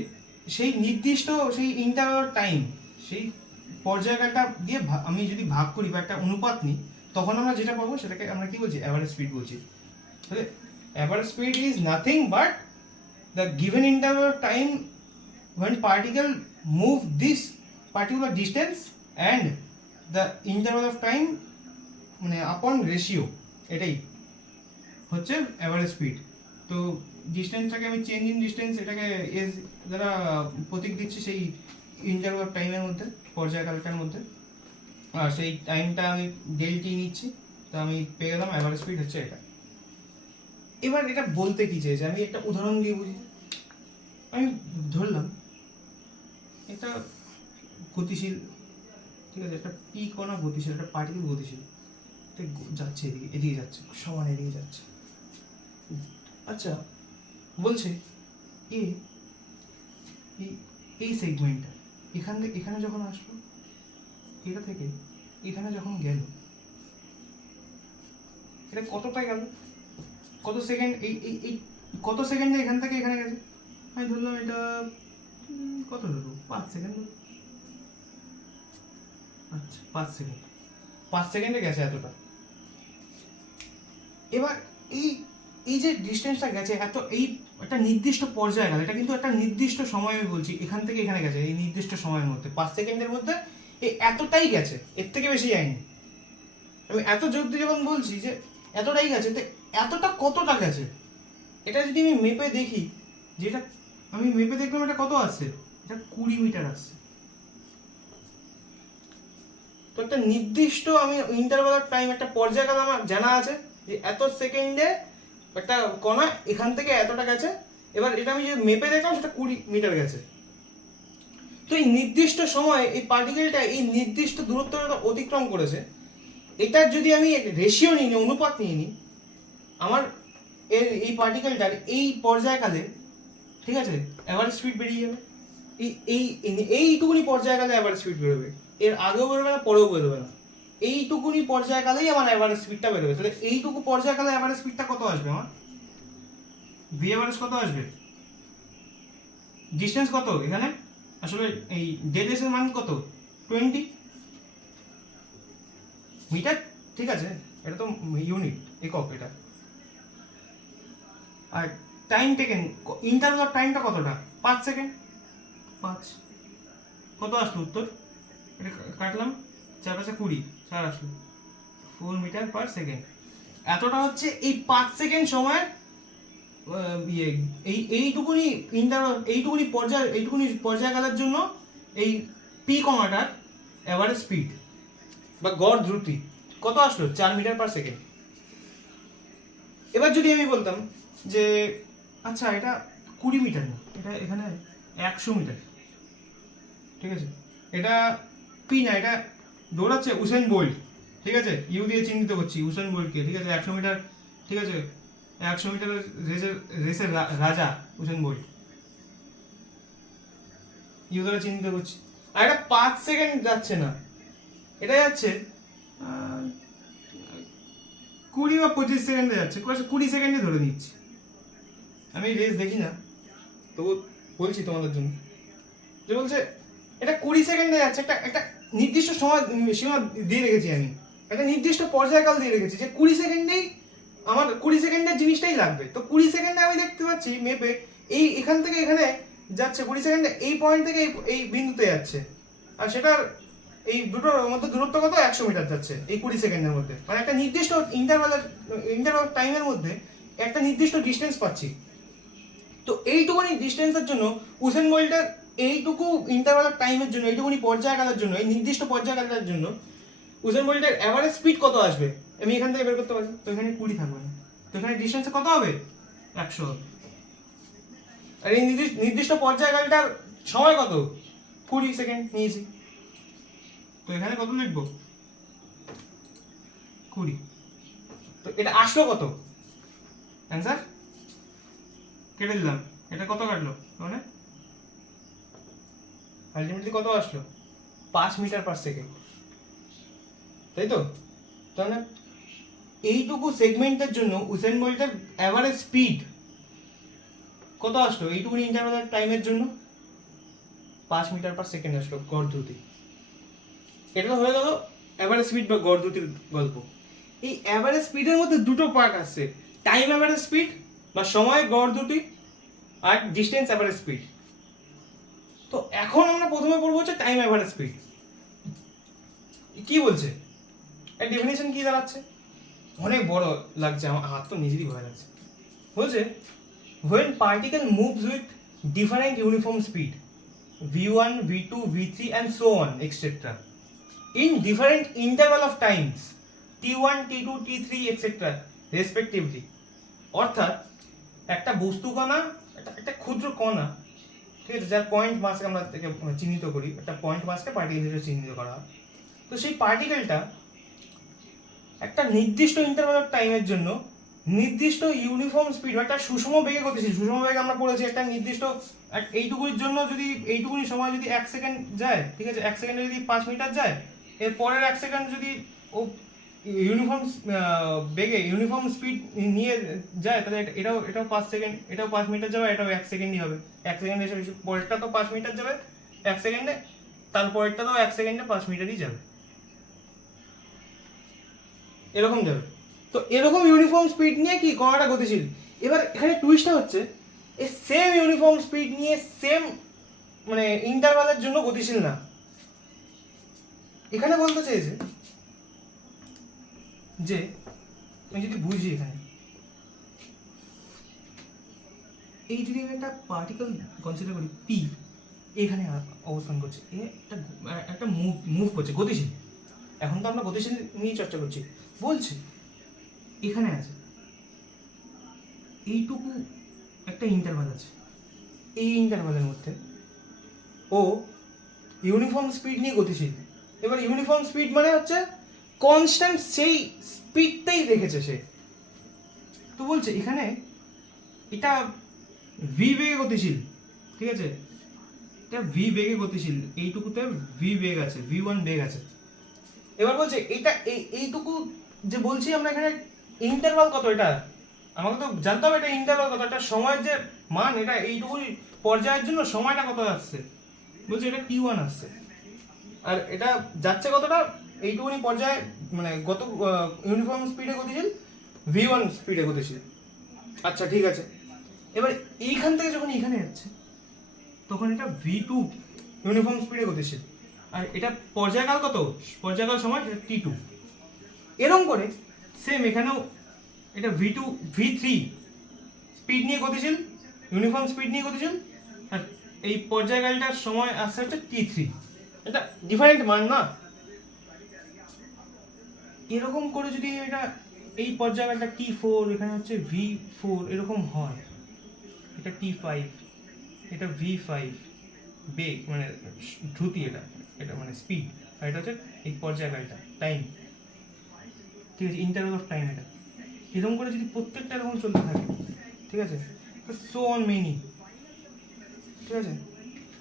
সেই নির্দিষ্ট সেই ইন্টারভাল টাইম, সেই পর্যায়কালটা দিয়ে আমি যদি ভাগ করি বা একটা অনুপাত নিই, তখন আমরা যেটা পাবো সেটাকে আমরা কি বলছি? অ্যাভারেজ স্পিড বলছি। তাহলে average speed is nothing but the given interval time when particle move this particular distance and the interval of time মানে আপন রেশিও, এটাই হচ্ছে অ্যাভারেজ স্পিড। তো ডিস্টেন্সটাকে আমি চেঞ্জ ইন ডিস্টেন্স এটাকে এস দ্বারা প্রতীক দিচ্ছি সেই ইন্টারভাল অফ টাইমের মধ্যে, পর্যায়কালটার মধ্যে, আর সেই টাইমটা আমি ডেল-টি নিচ্ছি। তো আমি পেয়ে গেলাম অ্যাভারেজ স্পিড হচ্ছে এটা। এবার এটা বলতে কি চেয়েছে আমি একটা উদাহরণ দিয়ে বুঝি। আমি ধরলাম একটা গতিশীল, ঠিক আছে, একটা পি কণা গতিশীল, একটা পার্টিকেল গতিশীল, যাচ্ছে এদিকে, এদিকে যাচ্ছে, সমান এদিকে যাচ্ছে। আচ্ছা, বলছে এ এই সেগমেন্টটা এখান থেকে এখানে যখন আসলো, এটা থেকে এখানে যখন গেল, এটা কতটা গেল, কত সেকেন্ড, এই এই এই কত সেকেন্ডে এখান থেকে এখানে গেছে? আমি ধরলাম এটা কত ধরবো, 5 সেকেন্ড। আচ্ছা, 5 সেকেন্ডে গেছে এতটা। এবার এই এই যে ডিস্টেন্সটা গেছে এত, এই একটা নির্দিষ্ট পর্যায়ে গেল, এটা কিন্তু একটা নির্দিষ্ট সময়, আমি বলছি এখান থেকে এখানে গেছে এই নির্দিষ্ট সময়ের মধ্যে, 5 সেকেন্ডের মধ্যে এই এতটাই গেছে, এর থেকে বেশি যায়নি। আমি এত জোর দিয়ে যখন বলছি যে এতটাই গেছে, তো এতটা কতটা গেছে, এটা যদি আমি মেপে দেখি, যেটা আমি মেপে দেখলাম এটা কত আসছে, এটা 20 মিটার আসছে। তো একটা নির্দিষ্ট আমি ইন্টারভাল অফ টাইম, একটা পর্যায়কাল আমার জানা আছে যে এত সেকেন্ডে একটা কণা এখান থেকে এতটা গেছে। এবার এটা আমি যে মেপে দেখলাম সেটা 20 মিটার গেছে। তো এই নির্দিষ্ট সময় এই পার্টিকেলটা এই নির্দিষ্ট দূরত্বটা অতিক্রম করেছে, এটার যদি আমি রেশিও নিই, অনুপাত নিয়ে নিই, আমার এই পার্টিকেলটার এই পর্যায়কালে, ঠিক আছে, অ্যাভারেজ স্পিড বেরিয়ে যাবে। এইটুকুনি পর্যায়কালে অ্যাভারেজ স্পিড বেরোবে, এর আগেও বেরোবে না, পরেও বেরোবে না। এইটুকুনি পর্যায়কালেই আমার অ্যাভারেজ স্পিডটা বেরোবে। তাহলে এইটুকু পর্যায়কালে অ্যাভারেজ স্পিডটা কত আসবে আমার? ভি অ্যাভারেজ কত আসবে? ডিস্টেন্স কত এখানে, আসলে এই ডেড এর মান কত? 20 মিটার, ঠিক আছে, এটা তো ইউনিট, একক এটা। আর টাইম টেকেন, ইন্টারভাল অফ টাইমটা কতটা? 5 সেকেন্ড। 5 কত আসলো উত্তর? এটা কাটলাম, 4 5 20, 4 আসলো, 4 মিটার পার সেকেন্ড। এতটা হচ্ছে এই 5 সেকেন্ড সময় ইয়ে এইটুকুনি ইন্টারভাল, এইটুকুনি পর্যায়কালের জন্য এই পি কমাটার এভারেজ স্পিড বা গড় দ্রুতি কত আসলো? 4 মিটার পার সেকেন্ড। এবার যদি আমি বলতাম যে আচ্ছা এটা 20 মিটার না, এটা এখানে 100 মিটার, ঠিক আছে, এটা পি না, এটা দৌড়াচ্ছে উসেন বোল্ট, ঠিক আছে, ইউ দিয়ে চিহ্নিত করছি উসেন বোল্টকে, ঠিক আছে, 100 মিটার, ঠিক আছে, 100 মিটারের রেসের রাজা উসেন বোল্ট, ইউ দ্বারা চিহ্নিত করছি। আর এটা 5 সেকেন্ড যাচ্ছে না, এটা যাচ্ছে 20 বা 25 সেকেন্ডে যাচ্ছে, 20 সেকেন্ডে ধরে নিচ্ছি। আমি রেস দেখি না, তবু বলছি তোমাদের জন্য, যে বলছে এটা 20 সেকেন্ডে যাচ্ছে, একটা একটা নির্দিষ্ট সময় সীমা দিয়ে রেখেছি, আমি একটা নির্দিষ্ট পর্যায়কাল দিয়ে রেখেছি যে 20 সেকেন্ডেই আমার 20 সেকেন্ডের জিনিসটাই লাগবে। তো 20 সেকেন্ডে আমি দেখতে পাচ্ছি মেপে এই এখান থেকে এখানে যাচ্ছে 20 সেকেন্ডে, এই পয়েন্ট থেকে এই বিন্দুতে যাচ্ছে, আর সেটার এই দুটোর মধ্যে দূরত্ব কত? 100 মিটার যাচ্ছে এই 20 সেকেন্ডের মধ্যে। মানে একটা নির্দিষ্ট ইন্টারভাল টাইমের মধ্যে একটা নির্দিষ্ট ডিস্টেন্স পাচ্ছি। তো এইটুকুনি ডিস্টেন্সের জন্য উসেন বোল্টের এইটুকু ইন্টারভাল টাইমের জন্য, এইটুকুনি পর্যায়কালের জন্য, এই নির্দিষ্ট পর্যায়কালের জন্য উসেন বোল্টের এভারেজ স্পিড কত আসবে আমি এখান থেকে বের করতে পারি। তো এখানে 20 থাকবে না, তো এখানে ডিস্টেন্সে কত হবে? 100 হবে। আর এই নির্দিষ্ট পর্যায়কালটার সময় কত? 20 সেকেন্ড নিয়েছি। তো এখানে কত লিখবো? 20। তো এটা আসলো কত? অ্যান্সার কেটে দিলাম, এটা কত কাটলো, মানে আলটিমেটলি কত আসলো? 5 মিটার পার সেকেন্ড, তাই তো? তাহলে এইটুকু সেগমেন্টের জন্য উসেন বোল্টের এভারেজ স্পিড কত আসলো? এইটুকু ইন্টারভাল টাইমের জন্য 5 মিটার পার সেকেন্ড আসলো গড় দ্রুতি। এটা তো হয়ে গেল এভারেজ স্পিড বা গড় দ্রুতির গল্প। এই এভারেজ স্পিডের মধ্যে দুটো পার্ট আসছে, টাইম এভারেজ স্পিড বা সময় গড় দ্রুতি, আর ডিস্টেন্স এভারেজ স্পিড, তো এখন আমরা প্রথমে পড়বো হচ্ছে টাইম অ্যাভারেজ স্পিড। কি বলছে এর ডেফিনেশন কি দাঁড়াচ্ছে, অনেক বড় লাগছে, আমার হাত তো নিজেরই ভয় লাগছে। বলছে when particle moves with different uniform speed v1 v2 v3 and so on etc in different interval of times t1 t2 t3 etc respectively, অর্থাৎ একটা বস্তু কণা, একটা ক্ষুদ্র কণা, ঠিক আছে, যার পয়েন্ট মাসকে আমরা চিহ্নিত করি, একটা পয়েন্ট মাসকে পার্টিকেল হিসেবে চিহ্নিত করা হয়। তো সেই পার্টিকেলটা একটা নির্দিষ্ট ইন্টারভাল অফ টাইমের জন্য নির্দিষ্ট ইউনিফর্ম স্পিড, একটা সুষম বেগে গতিশীল, সুষম বেগে আমরা পড়েছি একটা নির্দিষ্ট এইটুকুনির জন্য যদি এইটুকুনি সময় যদি 1 সেকেন্ড যায়, ঠিক আছে, 1 সেকেন্ডে যদি 5 মিটার যায়, এর পরের 1 সেকেন্ড যদি ও ইউনিফর্ম বেগে ইউনিফর্ম স্পিড নিয়ে যায়, তাহলে এটাও 5 সেকেন্ড, এটাও 5 মিটার যাবে, এটাও 1 সেকেন্ডই হবে। 1 সেকেন্ডে পরেরটা তো 5 মিটার যাবে 1 সেকেন্ডে, তারপরেরটা তো 1 সেকেন্ডে 5 মিটারই যাবে, এরকম যাবে। তো এরকম ইউনিফর্ম স্পিড নিয়ে কি কণাটা গতিশীল। এবার এখানে টুইস্টটা হচ্ছে এই সেম ইউনিফর্ম স্পিড নিয়ে সেম মানে ইন্টারভালের জন্য গতিশীল না। এখানে বলতে চেয়েছে যে আমি যদি বুঝি, এখানে এই যদি আমি একটা পার্টিকেল কনসিডার করি পি, এখানে অবস্থান করছে, একটা মুভ করছে, গতিশীল। এখন তো আমরা গতিশীল নিয়ে চর্চা করছি। বলছে এখানে আছে এইটুকু একটা ইন্টারভাল আছে, এই ইন্টারভালের মধ্যে ও ইউনিফর্ম স্পিড নিয়ে গতিশীল। এবার ইউনিফর্ম স্পিড মানে হচ্ছে কনস্ট্যান্ট, সেই স্পিডটাই রেখেছে সে। তো বলছে এখানে এটা ভি বেগে গতিশীল, ঠিক আছে, এটা ভি বেগে গতিশীল, এইটুকুতে ভি বেগ আছে, v1 বেগ আছে। এবার বলছে এটা এইটুকু যে বলছি আমরা এখানে ইন্টারভাল কত, এটা আমাকে তো জানতে হবে এটা ইন্টারভাল কত, একটা সময়ের যে মান, এটা এইটুকু পর্যায়ের জন্য সময়টা কত আসছে। বলছে এটা t1 আসছে, আর এটা যাচ্ছে কতটা এইটুকুনি পর্যায়ে, মানে গত ইউনিফর্ম স্পিডে গতিশীল, v1 স্পিডে গতিশীল। আচ্ছা ঠিক আছে, এবার এইখান থেকে যখন এইখানে যাচ্ছে তখন এটা v2 ইউনিফর্ম স্পিডে গতিশীল, আর এটা পর্যায়কাল কত, পর্যায়কাল সময় t2। এরকম করে সেম এখানেও এটা v2 v3 স্পিড নিয়ে গতিশীল, ইউনিফর্ম স্পিড নিয়ে গতিশীল, আর এই পর্যায়কালটার সময় আসছে হচ্ছে t3। এটা ডিফারেন্ট মান না। এরকম করে যদি এটা এই পর্যায়কালটা t4, এখানে হচ্ছে v4 এরকম হয়, এটা t5, এটা v5 বেগ মানে দ্রুতি, এটা মানে স্পিড, আর এটা হচ্ছে এই পর্যায়কালটা টাইম, ঠিক আছে, ইন্টারভাল অফ টাইম। এটা এরকম করে যদি প্রত্যেকটা এরকম চলতে থাকে, ঠিক আছে, সো অন মেনি, ঠিক আছে।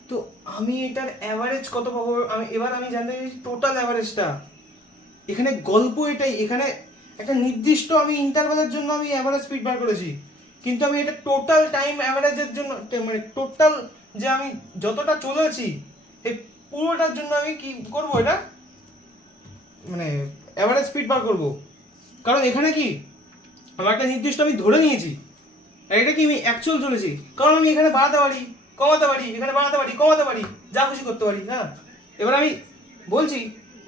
তো আমি এটার অ্যাভারেজ কত পাবো, আমি জানতে চাই টোটাল অ্যাভারেজটা। এখানে গল্প এটাই, এখানে একটা নির্দিষ্ট আমি ইন্টারভালের জন্য আমি অ্যাভারেজ স্পিড বার করেছি, কিন্তু আমি এটা টোটাল টাইম অ্যাভারেজের জন্য, মানে টোটাল যে আমি যতটা চলেছি এই পুরোটার জন্য আমি কি করব, এটা মানে অ্যাভারেজ স্পিড বার করব। কারণ এখানে কি আমার একটা নির্দিষ্ট আমি ধরে নিয়েছি, আর এটা কি আমি অ্যাকচুয়াল চলেছি, কারণ আমি এখানে বাড়াতে পারি কমাতে পারি, এখানে বাড়াতে পারি কমাতে পারি, যা খুশি করতে পারি। হ্যাঁ, এবার আমি বলছি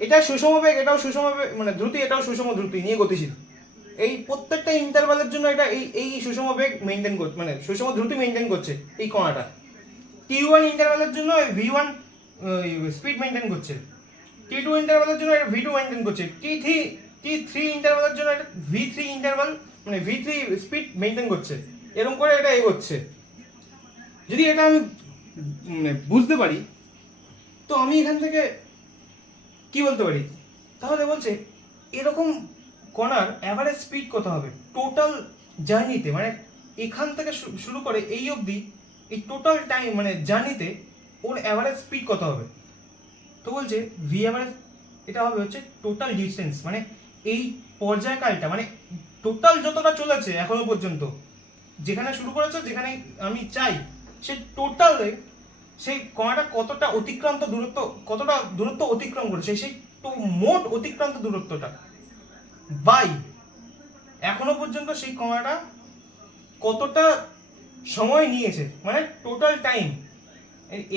এটা সুষম বেগ, এটাও সুষম বেগ, মানে দ্রুতি, এটাও সুষম দ্রুতি নিয়ে গতিশীল। এই প্রত্যেকটা ইন্টারভালের জন্য এটা এই সুষম বেগ মেনটেন করছে, মানে সুষম দ্রুতি মেনটেন করছে এই কণাটা। t1 ইন্টারভালের জন্য v1 স্পিড মেনটেন করছে, t2 ইন্টারভালের জন্য এটা v2 মেনটেন করছে, t3 ইন্টারভালের জন্য এটা v3 ইন্টারভাল মানে v3 স্পিড মেনটেন করছে। এরকম করে এটা এগোচ্ছে। যদি এটা আমি মানে বুঝতে পারি, তো আমি এখান থেকে কি বলতে পারি, তাহলে বলছে এরকম কণার অ্যাভারেজ স্পিড কত হবে টোটাল জার্নিতে, মানে এখান থেকে শুরু করে এই অবধি এই টোটাল টাইম মানে জার্নিতে ওর অ্যাভারেজ স্পিড কত হবে। তো বলছে ভি অ্যাভারেজ এটা হবে হচ্ছে টোটাল ডিস্টেন্স, মানে এই পর্যায়কালটা, মানে টোটাল যতটা চলেছে এখনো পর্যন্ত, যেখানে শুরু করেছে, যেখানে আমি চাই সেই টোটালে সেই কণাটা কতটা দূরত্ব অতিক্রম করেছে, সেই মোট অতিক্রান্ত দূরত্বটা বাই এখনো পর্যন্ত সেই কণাটা কতটা সময় নিয়েছে, মানে টোটাল টাইম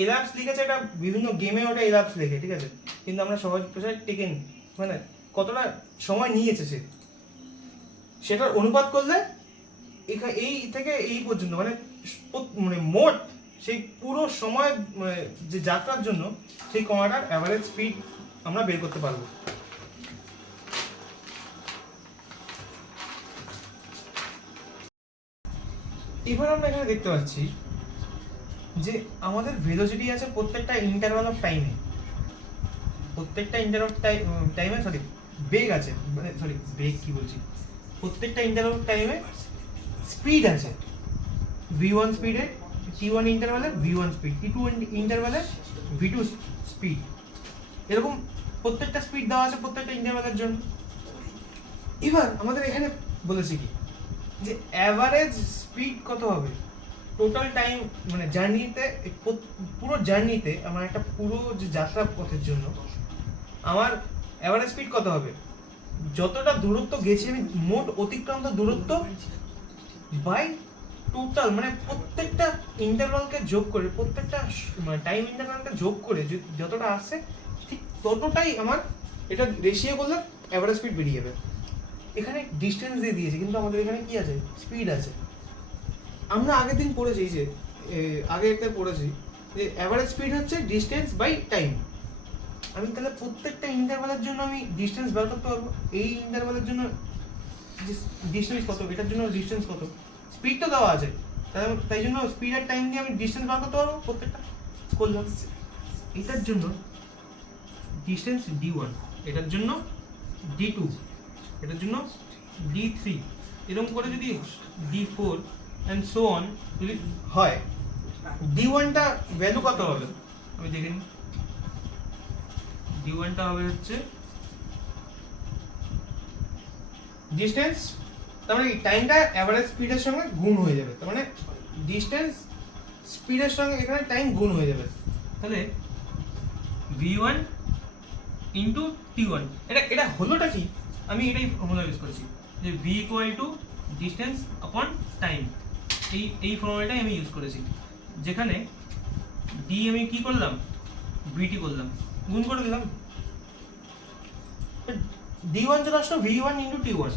এলাপস লিখেছে, এটা বিভিন্ন গেমে ওটা এলাপস লেখে, ঠিক আছে, কিন্তু আমরা সহজ ভাষায় টেকেন মানে কতটা সময় নিয়েছে সে, সেটার অনুপাত করলে এই থেকে এই পর্যন্ত মানে মানে মোট সেই পুরো সময় মানে যে যাত্রার জন্য সেই কণাটার অ্যাভারেজ স্পিড আমরা বের করতে পারবো। এবার আমরা এখানে দেখতে পাচ্ছি যে আমাদের ভেলোসিটি আছে প্রত্যেকটা ইন্টারভাল অফ টাইমে, প্রত্যেকটা ইন্টারভাল টাইমে সরি বেগ আছে, মানে সরি বেগ কি বলছি, প্রত্যেকটা ইন্টারভাল অফ টাইমে স্পিড আছে। v1 স্পিডে t1 ইন্টারভালে v1 speed, t2 ইন্টারভালে v2 speed, এরকম প্রত্যেকটা স্পিড দেওয়া আছে প্রত্যেকটা ইন্টারভালের জন্য। এবার আমাদের এখানে বলেছি কি যে অ্যাভারেজ স্পিড কত হবে টোটাল টাইম মানে জার্নিতে, পুরো জার্নিতে আমার একটা পুরো যে যাত্রা পথের জন্য আমার অ্যাভারেজ স্পিড কত হবে, যতটা দূরত্ব গেছি আমি মোট অতিক্রান্ত দূরত্ব বাই টোটাল মানে প্রত্যেকটা ইন্টারভালকে যোগ করে, প্রত্যেকটা মানে টাইম ইন্টারভালকে যোগ করে যতটা আসছে ঠিক ততটাই আমার এটা রেশিও করলে অ্যাভারেজ স্পিড বেরিয়ে যাবে। এখানে ডিস্টেন্স দিয়ে দিয়েছে কিন্তু আমাদের এখানে কি আছে, স্পিড আছে। আমরা আগের দিন পড়েছি যে আগে একটা পড়েছি যে অ্যাভারেজ স্পিড হচ্ছে ডিস্টেন্স বাই টাইম। আমি তাহলে প্রত্যেকটা ইন্টারভালের জন্য আমি ডিস্টেন্স বের করতে পারবো, এই ইন্টারভালের জন্য ডিস্টেন্স কত, এটার জন্য ডিস্টেন্স কত, স্পিড তো দেওয়া আছে, তাই জন্য স্পিড আর টাইম দিয়ে আমি ডিস্টেন্স বের করতে পারবো প্রত্যেকটা করলাম। এটার জন্য ডিস্টেন্স d1, এটার জন্য d2, এটার জন্য d3, এরকম করে যদি d4 and so on যদি হয়, d1 টা ভ্যালু কত হবে আমি দেখে নিই। d1 টা হবে হচ্ছে ডিসটেন্স, তার মানে টাইমটা এভারেজ স্পিডের সঙ্গে গুণ হয়ে যাবে, তার মানে ডিসটেন্স স্পিডের সঙ্গে এখানে টাইম গুণ হয়ে যাবে, তাহলে v1 ইন্টু t1। এটা হলোটা কি, আমি এটাই ফর্মুলা ইউজ করেছি যে v ইকুয়াল টু ডিসটেন্স আপন টাইম, এই ফর্মুলাটাই আমি ইউজ করেছি, যেখানে d আমি কি করলাম vt করলাম, গুণ করে দিলাম, d1 চলে আসলো v1 ইন্টু t1,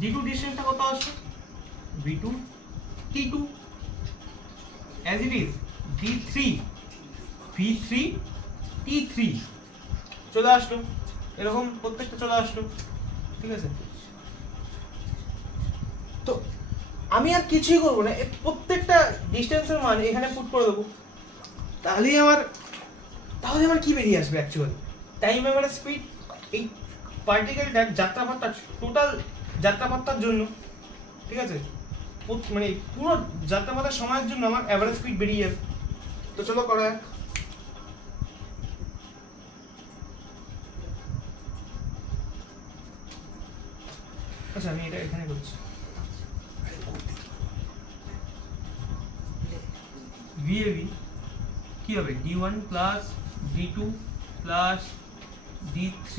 d2 ডিসটেন্সটা কত আসছে v2 t2 as it is d3 v3 t3 চলে আসলো, এরকম প্রত্যেকটা চলে আসলো, ঠিক আছে। তো আমি আর কিছুই করবো না, প্রত্যেকটা ডিস্টেন্সের মান এখানে পুট করে দেবো, তাহলে আমার কি বেরিয়ে আসবে অ্যাকচুয়ালি টাইম এভারেজ স্পিড এই পার্টিকেলটার যাত্রাপথটা টোটাল যাত্রাপথটার জন্য, ঠিক আছে, মানে পুরো যাত্রাপথের সময়ের জন্য আমার অ্যাভারেজ স্পিড বেরিয়ে যাবে। তো চলো করা যাক। আচ্ছা আমি এটা এখানে করছি, VAB কি হবে d1 plus d2 plus d3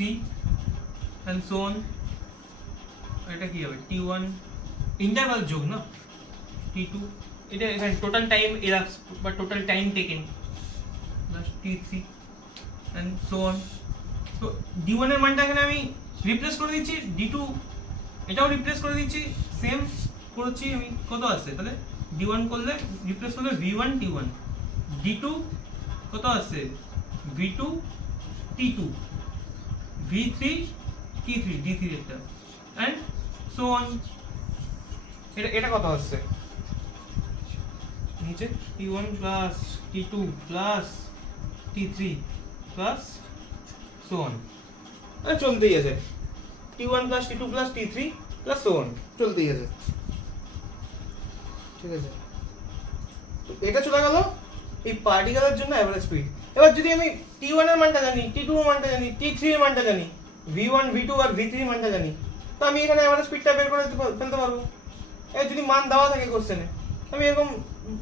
and so on, এটা কি হবে t1 ইন্টারভাল যোগ না t2, এটা এখানে টোটাল টাইম elapsed বা total time taken plus t3 and so on। তো d1 এর মানটা এখানে আমি রিপ্লেস করে দিচ্ছি, d2 এটাও রিপ্লেস করে দিচ্ছি, সেম করছি আমি, কত আসছে তাহলে d1 করলে রিপ্লেস করলে v1 t1, d2 কত আসছে v2 t2, v3 t3 d3 এটা and so on। এটা কত আসছে নিচে t1 plus t2 plus t3 plus so on, চলতেই আছে t1 plus t2 plus t3 plus so on, চলতেই আছে, ঠিক আছে। তো এটা চলে গেল এই পার্টিকেলের জন্য অ্যাভারেজ স্পিড। এবার যদি আমি t1 এর মানটা জানি, t2 এর মানটা জানি, t3 এর মানটা জানি, v1 v2 আর v3 এর মানটা জানি, তো আমি এখানে অ্যাভারেজ স্পিডটা বের করে ফেলতে পারবো। এর যদি মান দেওয়া থাকে কোশ্চেনে আমি এরকম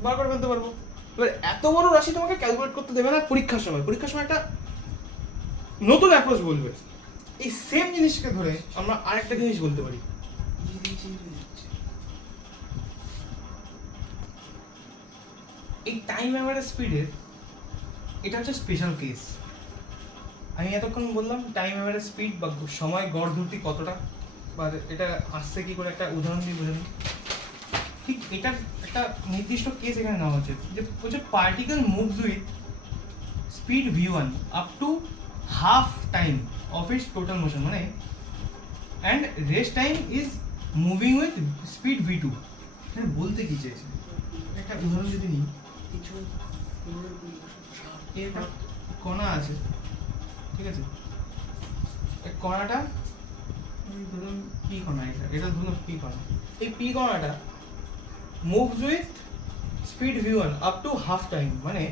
বার করে ফেলতে পারবো। এবার এত বড় রাশি তোমাকে ক্যালকুলেট করতে দেবে না পরীক্ষার সময় একটা নতুন অ্যাপ্রোচ বলবে। এই সেম জিনিসকে ধরে আমরা আরেকটা জিনিস বলতে পারি, এই টাইম অ্যাভারেজ স্পিডের এটা হচ্ছে স্পেশাল কেস। আমি এতক্ষণ বললাম টাইম অ্যাভারেজ স্পিড বা সময় গড় দ্রুতি কতটা, বা এটা আসছে কি করে একটা উদাহরণ দিয়ে বোঝানো। ঠিক এটার একটা নির্দিষ্ট কেস এখানে নেওয়া হচ্ছে, যে হচ্ছে particle moves with speed v1 up to half time of its total motion, মানে and rest time is moving with speed v2। বলতে কি চাইছে, একটা উদাহরণ যদি নিই, এটা কণা আছে, ঠিক আছে, এই কণাটা ধরুন পি কণা, এটা ধরুন পি কণা, এই পি কণাটা moves with speed v1 up to half time, মানে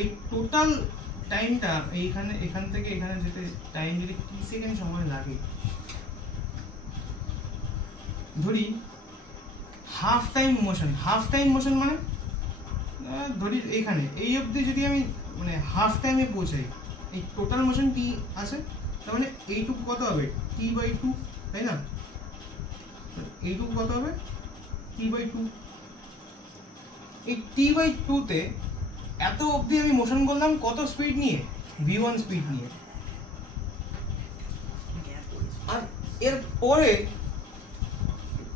এই টোটাল টাইমটা এইখানে এখান থেকে এখানে যেতে টাইম যদি টি সেকেন্ড সময় লাগে, ধরি হাফ টাইম মোশন মানে ধরি এইখানে এই অবধি যদি আমি মানে হাফ টাইমে পৌঁছাই, এই টোটাল মোশন টি আছে, তার মানে এইটুকু কত হবে t/2, তাই না? এইটুকু কত হবে t/2। এই t/2 তে এত অবধি আমি মোশন করলাম কত স্পিড নিয়ে, v1 স্পিড নিয়ে। আর এর পরে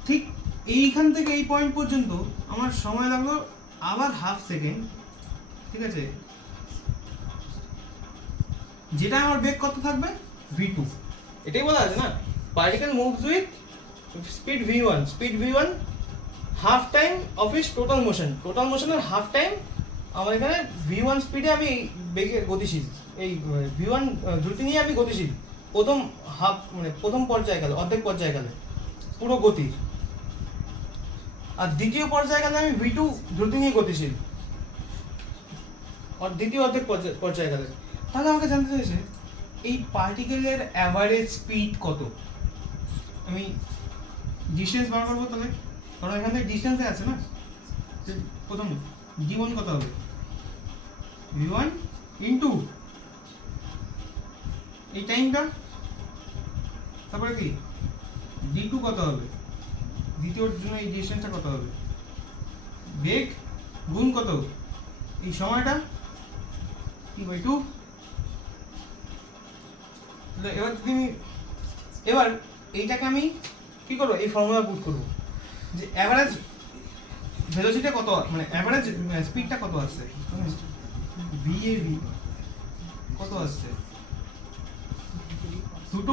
ঠিক এইখান থেকে এই পয়েন্ট পর্যন্ত আমার সময় লাগলো আবার হাফ সেকেন্ড, ঠিক আছে, যেটা আমার বেগ কত থাকবে v2। এটাই বলা আছে না, particle moves with speed v1 half time of its total মোশনের হাফ টাইম। আমার এখানে v1 স্পিডে আমি বেগে গতিশীল, এই v1 দ্রুতি নিয়ে আমি গতিশীল প্রথম হাফ মানে প্রথম পর্যায়কালে, অর্ধেক পর্যায়কালে পুরো গতির, আর দ্বিতীয় পর্যায়কালে আমি v2 দ্রুতি নিয়ে গতিশীল আর দ্বিতীয় অর্ধেক পর্যায়কালে। তাহলে আমাকে জানতে চাইছে এই পার্টিকেলের অ্যাভারেজ স্পিড কত। আমি ডিস্টেন্স বার করবো, তাহলে কারণ এখান থেকে ডিস্টেন্সে আছে না, প্রথম d1 কত হবে v1 ইন্টু এই টাইমটা, তারপরে কি d2 কত হবে, দ্বিতীয়র জন্য এই ডিস্টেন্সটা কত হবে, বেগ গুণ কত এই সময়টা t/2। এবার যদি আমি এবার এইটাকে আমি কি করবো, এই ফর্মুলা পুট করবো যে অ্যাভারেজ ভেলোসিটি কত, মানে অ্যাভারেজ স্পিডটা কত আসছে, VAV কত আসছে, দুটো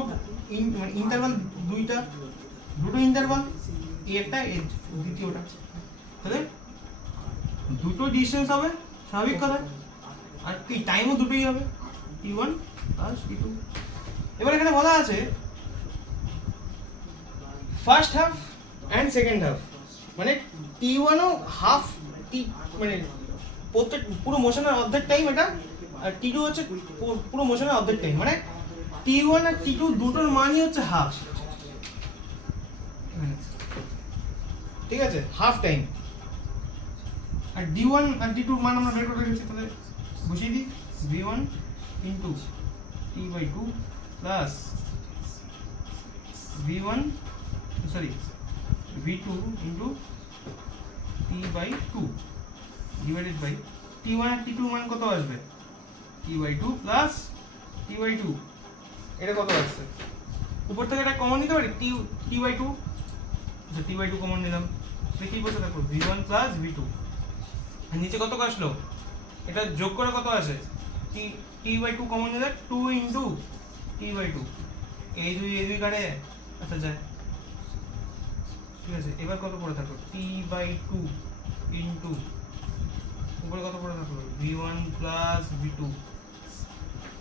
মানে ইন্টারভাল, দুটো ইন্টারভাল, একটা দ্বিতীয়টা, তাহলে দুটো ডিস্টেন্স হবে স্বাভাবিক কথা, আর কি টাইমও দুটোই হবে t1 প্লাস t2। এবার এখানে বলা আছে first half and second half, মানে t1 ও হাফ টি মানে প্রত্যেক পুরো মোশনের অর্ধেক টাইম এটা, আর t2 হচ্ছে পুরো মোশনের অর্ধেক টাইম, মানে t1 আর t2 দুটোর মানই হচ্ছে হাফ, ঠিক আছে, হাফ টাইম। আর d1 আর d2 মান আমরা বের করে রেখেছি, তাহলে বসিয়ে দিই v1 into t/2 plus v1 sorry v2 into t/2 divided by t1 আর t2 মান কত আসবে t/2 প্লাস t/2, এটা কত আসছে, উপর থেকে এটা কমন নিতে পারি t/2, আচ্ছা t/2 কমন নিলাম, দেখি বসে থাকো v1 প্লাস v2, আর নিচে কত আসলো, এটা যোগ করে কত আসে t/2 কমন নিলে 2 ইন্টু t/2, এই দুই কাটে, আচ্ছা যায়, ঠিক আছে। এবার কত পড়ে থাকলো t/2 ইন্টু উপরে কত পড়ে থাকলো v1 প্লাস v2,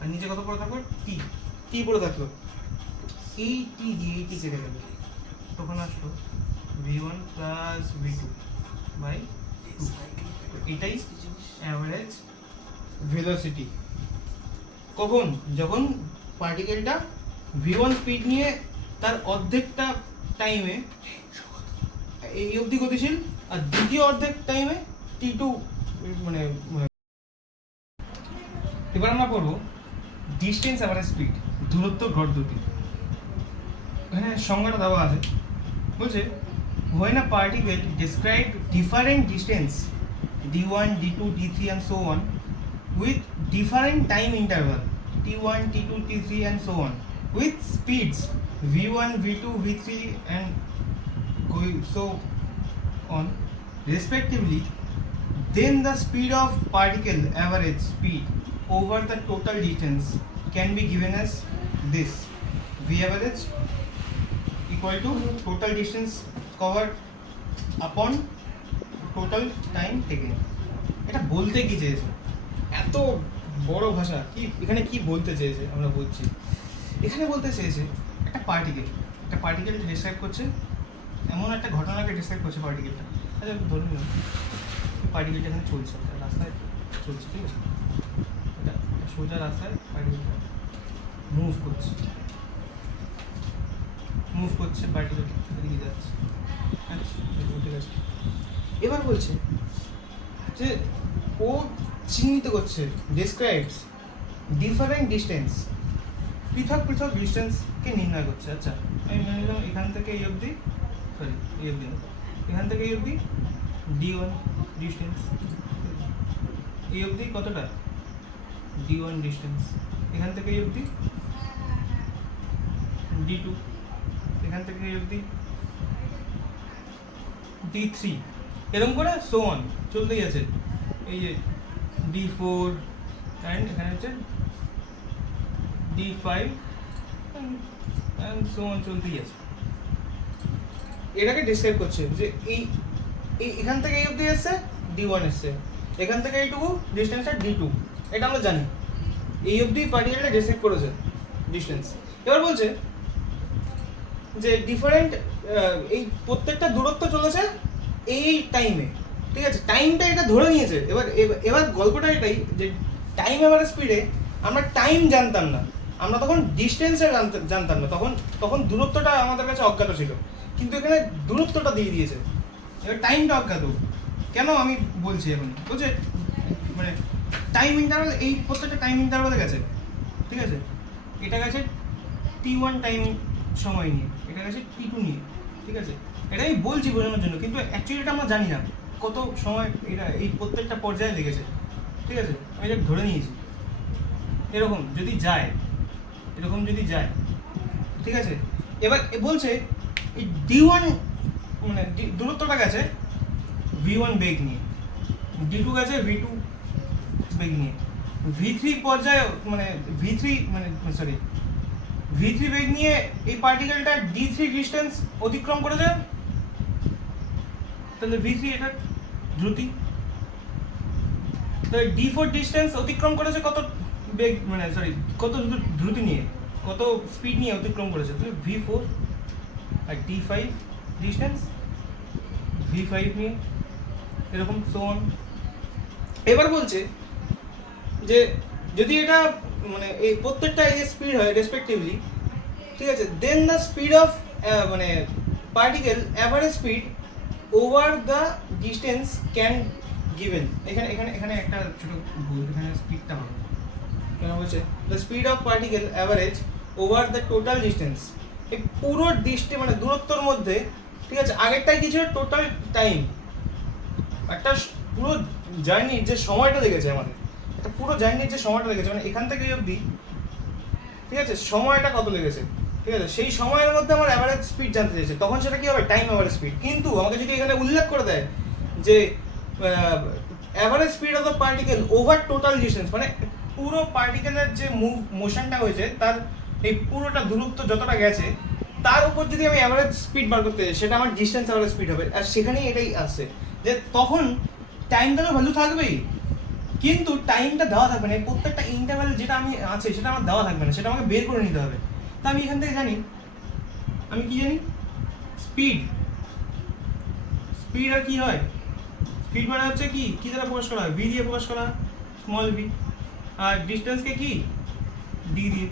আর নিচে কত পড়ে থাকলো t পড়ে থাকলো, এই t দিয়ে এই t কেটে গেল, তখন আসলো v1 প্লাস v2 বাই 2। এটাই অ্যাভারেজ ভেলোসিটি কখন, যখন পার্টিকেলটা v1 স্পিড নিয়ে তার অর্ধেকটা টাইমে এই অবধি গতিশীল, আর দ্বিতীয় অর্ধেক টাইমে t2 মানে। এবার আমরা পড়বো ডিস্টেন্স অ্যাভারেজ স্পিড, দূরত্ব গড় দ্রুতি। এখানে সংজ্ঞাটা দেওয়া আছে, বলছে when a particle described different distance d1, d2, d3 and so on with different time interval t1, t2, t3 and so on with speeds v1, v2, v3 and going so on respectively, then the speed of particle average speed over the total distance can be given as this: v average equal to total distance covered upon total time taken. এটা বলতে কি চেয়েছে? এত বড় ভাষা কি এখানে কি বলতে চেয়েছে আমরা বুঝছি। এখানে বলতে চেয়েছে একটা পার্টিকেল ডিসক্রাইব করছে, এমন একটা ঘটনাকে ডিসক্রাইব করছে পার্টিকেলটা। আচ্ছা ধরুন না পার্টিকেলটা এখানে চলছে, রাস্তায় চলছে, ঠিক আছে, এটা সোজা রাস্তায় পার্টিকেলটা মুভ করছে পার্টিকেল এদিকে যাচ্ছে, ঠিক আছে। এবার বলছে যে ও চিহ্নিত করছে, ডেসক্রাইবস ডিফারেন্ট ডিস্টেন্স, পৃথক ডিস্টেন্সকে নির্ণয় করছে। আচ্ছা আমি মেনে নিলাম এখান থেকে এই অবধি, এখান থেকে এই অবধি d1 ডিস্টেন্স, এই অবধি কতটা d1 ডিস্টেন্স, এখান থেকে এই অবধি d2, এখান থেকে এই অবধি d3, এরকম করে সো অন চলতেই আছে। এই যে d4 অ্যান্ড এখানে হচ্ছে d5 অ্যান্ড সো অন চলতেই আছে। এটাকে ডিসক্রাইব করছে যে এই এখান থেকে এই অবধি এসছে d1 এসছে, এখান থেকে এইটুকু ডিস্টেন্সটা d2, এটা আমরা জানি। এই অবধি পার্টিকেলটা ডিসক্রাইব করেছে ডিস্টেন্স। এবার বলছে যে ডিফারেন্ট এই প্রত্যেকটা দূরত্ব চলেছে এই টাইমে, ঠিক আছে, টাইমটা এটা ধরে নিয়েছে। এবার গল্পটা এটাই যে টাইম এবার স্পিডে আমরা টাইম জানতাম না, আমরা তখন ডিস্টেন্সে জানতাম না, তখন দূরত্বটা আমাদের কাছে অজ্ঞাত ছিল, কিন্তু এখানে দূরত্বটা দিয়ে দিয়েছে, এবার টাইমটা অজ্ঞাত। কেন আমি বলছি এখন, বলছে মানে টাইম ইন্টারভাল, এই প্রত্যেকটা টাইম ইন্টারভালে গেছে, ঠিক আছে, এটা গেছে t1 টাইম সময় নিয়ে, এটা গেছে t2 নিয়ে, ঠিক আছে, এটা আমি বলছি বোঝানোর জন্য, কিন্তু অ্যাকচুয়ালি এটা আমরা জানি না কত সময় এটা এই প্রত্যেকটা পর্যায়ে লেগেছে, ঠিক আছে, আমি এটা ধরে নিয়েছি। এরকম যদি যায়, ঠিক আছে। এবার বলছে এই d1 মানে দূরত্বটা গেছে v1 বেগ নিয়ে, d2 গেছে v2 বেগ নিয়ে, v3 পর্যায়ে মানে v3 বেগ নিয়ে এই পার্টিকেলটা d3 ডিস্টেন্স অতিক্রম করেছে, তাহলে v3 এটা দ্রুতি, তাহলে d4 ডিস্টেন্স অতিক্রম করেছে কত বেগ কত দ্রুতি নিয়ে, কত স্পিড নিয়ে অতিক্রম করেছে, তাহলে v4, আর d5 ডিস্টেন্স v5 নিয়ে, এরকম সো অন। এবার বলছে যে যদি এটা মানে এই প্রত্যেকটা এই স্পিড হয় রেসপেক্টিভলি, ঠিক আছে, দেন দ্য স্পিড অফ মানে particle average speed over the distance can given. এখানে একটা ছোট ভুল, এখানে স্পিডটা হবে কেন বলছে the speed of particle average over the total distance, এই পুরো মানে দূরত্বর মধ্যে, ঠিক আছে, আগেরটাই কি ছিল টোটাল টাইম, একটা পুরো জার্নির যে সময়টা লেগেছে আমাদের, একটা পুরো জার্নির যে সময়টা লেগেছে মানে এখান থেকে অবধি, ঠিক আছে, সময়টা কত লেগেছে, ঠিক আছে, সেই সময়ের মধ্যে আমার অ্যাভারেজ স্পিড জানতে চাইছে, তখন সেটা কি হবে টাইম অ্যাভারেজ স্পিড। কিন্তু আমাকে যদি এখানে উল্লেখ করে দেয় যে average speed of the particle over total distance, মানে পুরো পার্টিকেলের যে মোশনটা হয়েছে তার এই পুরোটা দূরত্ব যতটা গেছে তার উপর যদি আমি অ্যাভারেজ স্পিড বার করতে চাই, সেটা আমার ডিস্টেন্স অ্যাভারেজ স্পিড হবে। আর সেখানেই এটাই আসছে যে তখন টাইমটা তো ভ্যালু থাকবেই, কিন্তু টাইমটা দেওয়া থাকবে না, প্রত্যেকটা ইন্টারভ্যাল যেটা আমি আছে সেটা আমার দেওয়া থাকবে না, সেটা আমাকে বের করে নিতে হবে। তা আমি এখান থেকে জানি, আমি কি জানি, স্পিড আর কি হয়, স্পিড মানে হচ্ছে কি দ্বারা প্রকাশ করা হয়, ভি দিয়ে প্রকাশ করা হয়, স্মল ভি, আর ডিস্টেন্সকে কি ডি দিয়ে,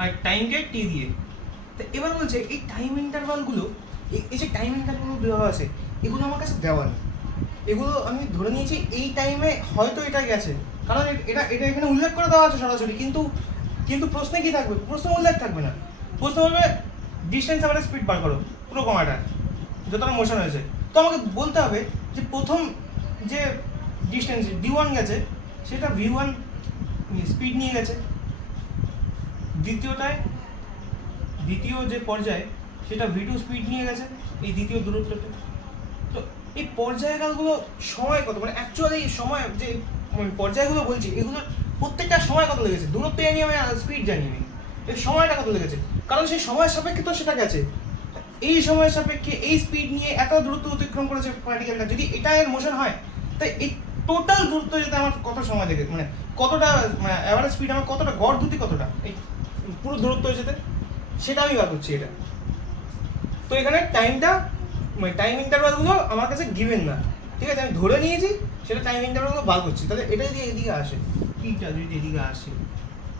আর টাইমকে টি দিয়ে। তো এবার বলছে এই টাইম ইন্টারভালগুলো, এই যে টাইম ইন্টারভালগুলো দেওয়া আছে এগুলো আমার কাছে দেওয়া নেই, এগুলো আমি ধরে নিয়েছি এই টাইমে হয়তো এটা গেছে, কারণ এটা এখানে উল্লেখ করে দেওয়া আছে সরাসরি, কিন্তু প্রশ্নে কি থাকবে, প্রশ্ন উল্লেখ থাকবে না, প্রশ্ন বলবে ডিস্টেন্স অ্যাভারেজ স্পিড বার করো পুরো কমাটা, যতটা মোশন হয়েছে, তো আমাকে বলতে হবে যে প্রথম যে ডিস্টেন্স d1 গেছে সেটা v1 স্পিড নিয়ে গেছে, দ্বিতীয় যে পর্যায়ে সেটা v2 স্পিড নিয়ে গেছে এই দ্বিতীয় দূরত্বতে। তো এই পর্যায়কালগুলো সময় কত, মানে অ্যাকচুয়ালি সময় যে পর্যায়গুলো বলছি এগুলোর প্রত্যেকটা সময় কত লেগেছে, দূরত্ব জানি আমি, স্পিড জানি আমি, এই সময়টা কত লেগেছে, কারণ সেই সময়ের সাপেক্ষে তো সেটা গেছে। এই সময়ের সাপেক্ষে এই স্পিড নিয়ে এত দূরত্ব অতিক্রম করেছে পার্টিকেলটা, যদি এটা এর মোশন হয় তাই এই টোটাল দূরত্ব যেতে আমার কত সময় লেগে, মানে কতটা, মানে অ্যাভারেজ স্পিড আমার কতটা, গড় দ্রুতি কতটা এই পুরো দূরত্ব যেতে, সেটা আমি বার করছি এটা। তো এখানে টাইমটা, মানে টাইম ইন্টারভালগুলো আমার কাছে গিভেন না, ঠিক আছে, আমি ধরে নিয়েছি সেটা টাইম ইন্টারভালগুলো বার করছি। তাহলে এটা যদি এদিকে আসে, টিটা যদি এদিকে আসে